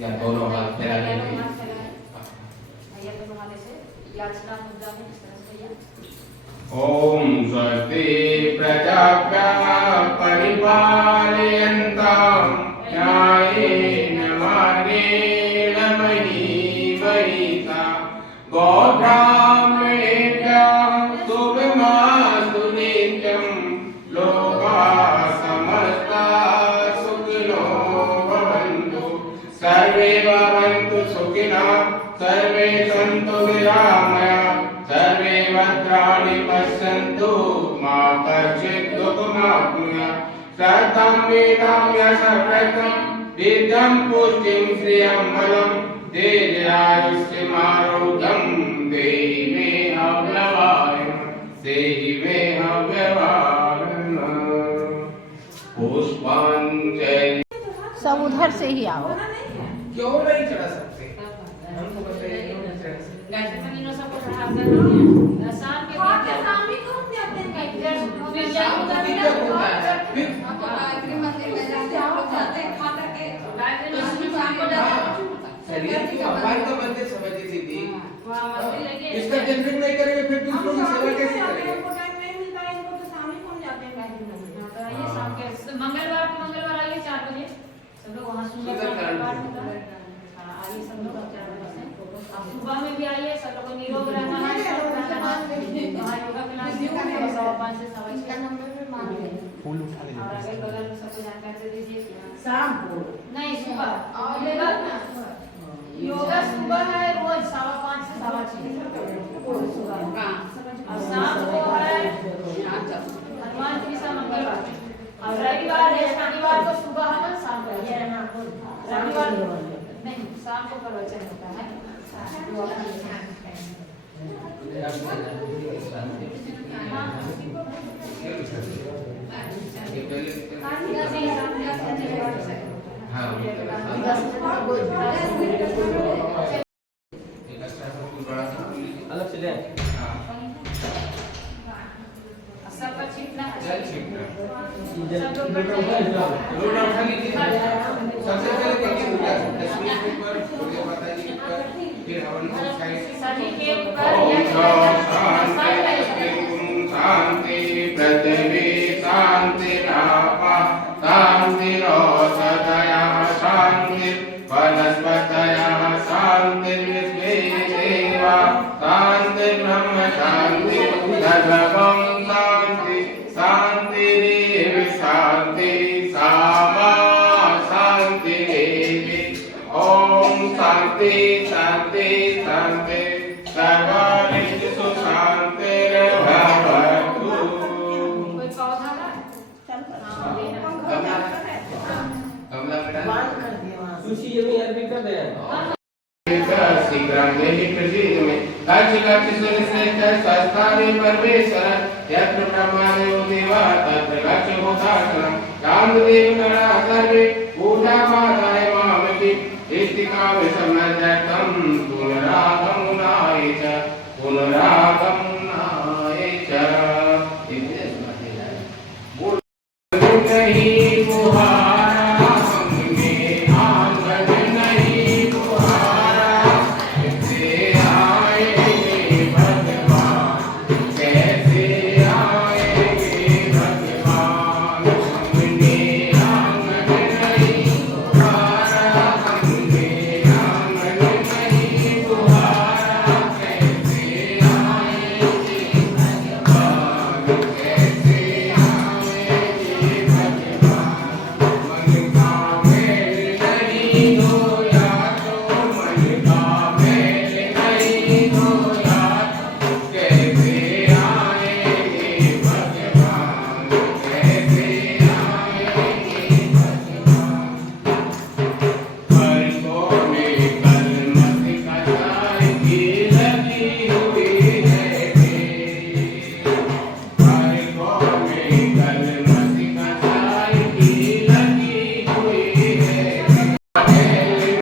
या दोनों हाथ फैला भैया लेंगे। लोग हाथ फैलाएं। भैया दोनों हाथ ऐसे याचना मुद्रा में इस तरह से भैया। ओम स्वस्ति प्रजाभ्यः परिपालयन्तां न्यायेन मार्गेण महीं महिषा गोब्राह्मणेभ्यः शुभमस्तु नित्यं लोकाः समस्ताः सुखिनो भवन्तु सर्वे भवन्तु सुखिनः सर्वे सन्तु निरामयाः सर्वे भद्राणि पश्यन्तु मा कश्चित् दुःखमाप्नुयात्। सतं वेदं यशप्रदं विद्यं पुष्टिं श्रियं बलं तेजयायुष्यमारोग्यं देहि मे हव्यवायम् देहि मे हव्यवायम्। पुष्पाञ्जलि। सब उधर से ही आओ। क्यों नहीं चढ़ा सकते? हमको बताइए क्यों नहीं चढ़ा सकते? लक्ष्मणीनो सबको चढ़ा कर शाम के शरीर की भगवान का मंदिर समझी दीदी। वहाँ मंदिर लगे इसका जन्म नहीं करेंगे फिर दूसरों की सेवा कैसे करेंगे? तो आइए शाम के मंगलवार को मंगलवार आइए 4 बजे सब लोग वहाँ सुंदर पाठ होता है। हाँ आइए सब लोग 4 बजे से। आप सुबह में भी आइए, सब लोग को निरोग रहना है, स्वस्थ रहना है। वहाँ योगा क्लास भी होगा 5 से 6 और अगल बगल सबको जानकारी दे दीजिए। शाम को नहीं सुबह योगा सुबह है रोज 5:15 से 6:30 सुबह। और शाम को है हनुमान चालीसा मंगलवार और रविवार या शनिवार को सुबह है शाम को। रविवार आंखों पर वचन होता है जो अपने ध्यान हाँ अलग से ले सब पर छिपना है जल छिड़कना सब लोग बैठ लोटा उठा लीजिए सबसे पहले देखिए उल्टा तस्वीर के ऊपर उसके माता जी के ऊपर फिर हवन की साइड सभी के ऊपर शांति पृथ्वी शांति रापा शांति रोषधया शांति वनस्पतया शांति विश्वे देवा शांति ब्रह्म शांति सर्वं शांति शांति शांति सामा शांति ओम शांति शांति शांति सर्वनिष्ठु शांतिर्भवतु। कोई पौधा है कमला बेटा शीघ्रं देहि प्रसीदमे काचि काचि सुरश्रेष्ठ स्वस्थानि परमेश्वर यत्र ब्रह्मादयो देवा तत्र काचि भूतासनं रामदेव नरा सर्वे पूजापादाय मामपि इष्टिकामि समर्जतं पुनरागमनाय च पुनरागमनाय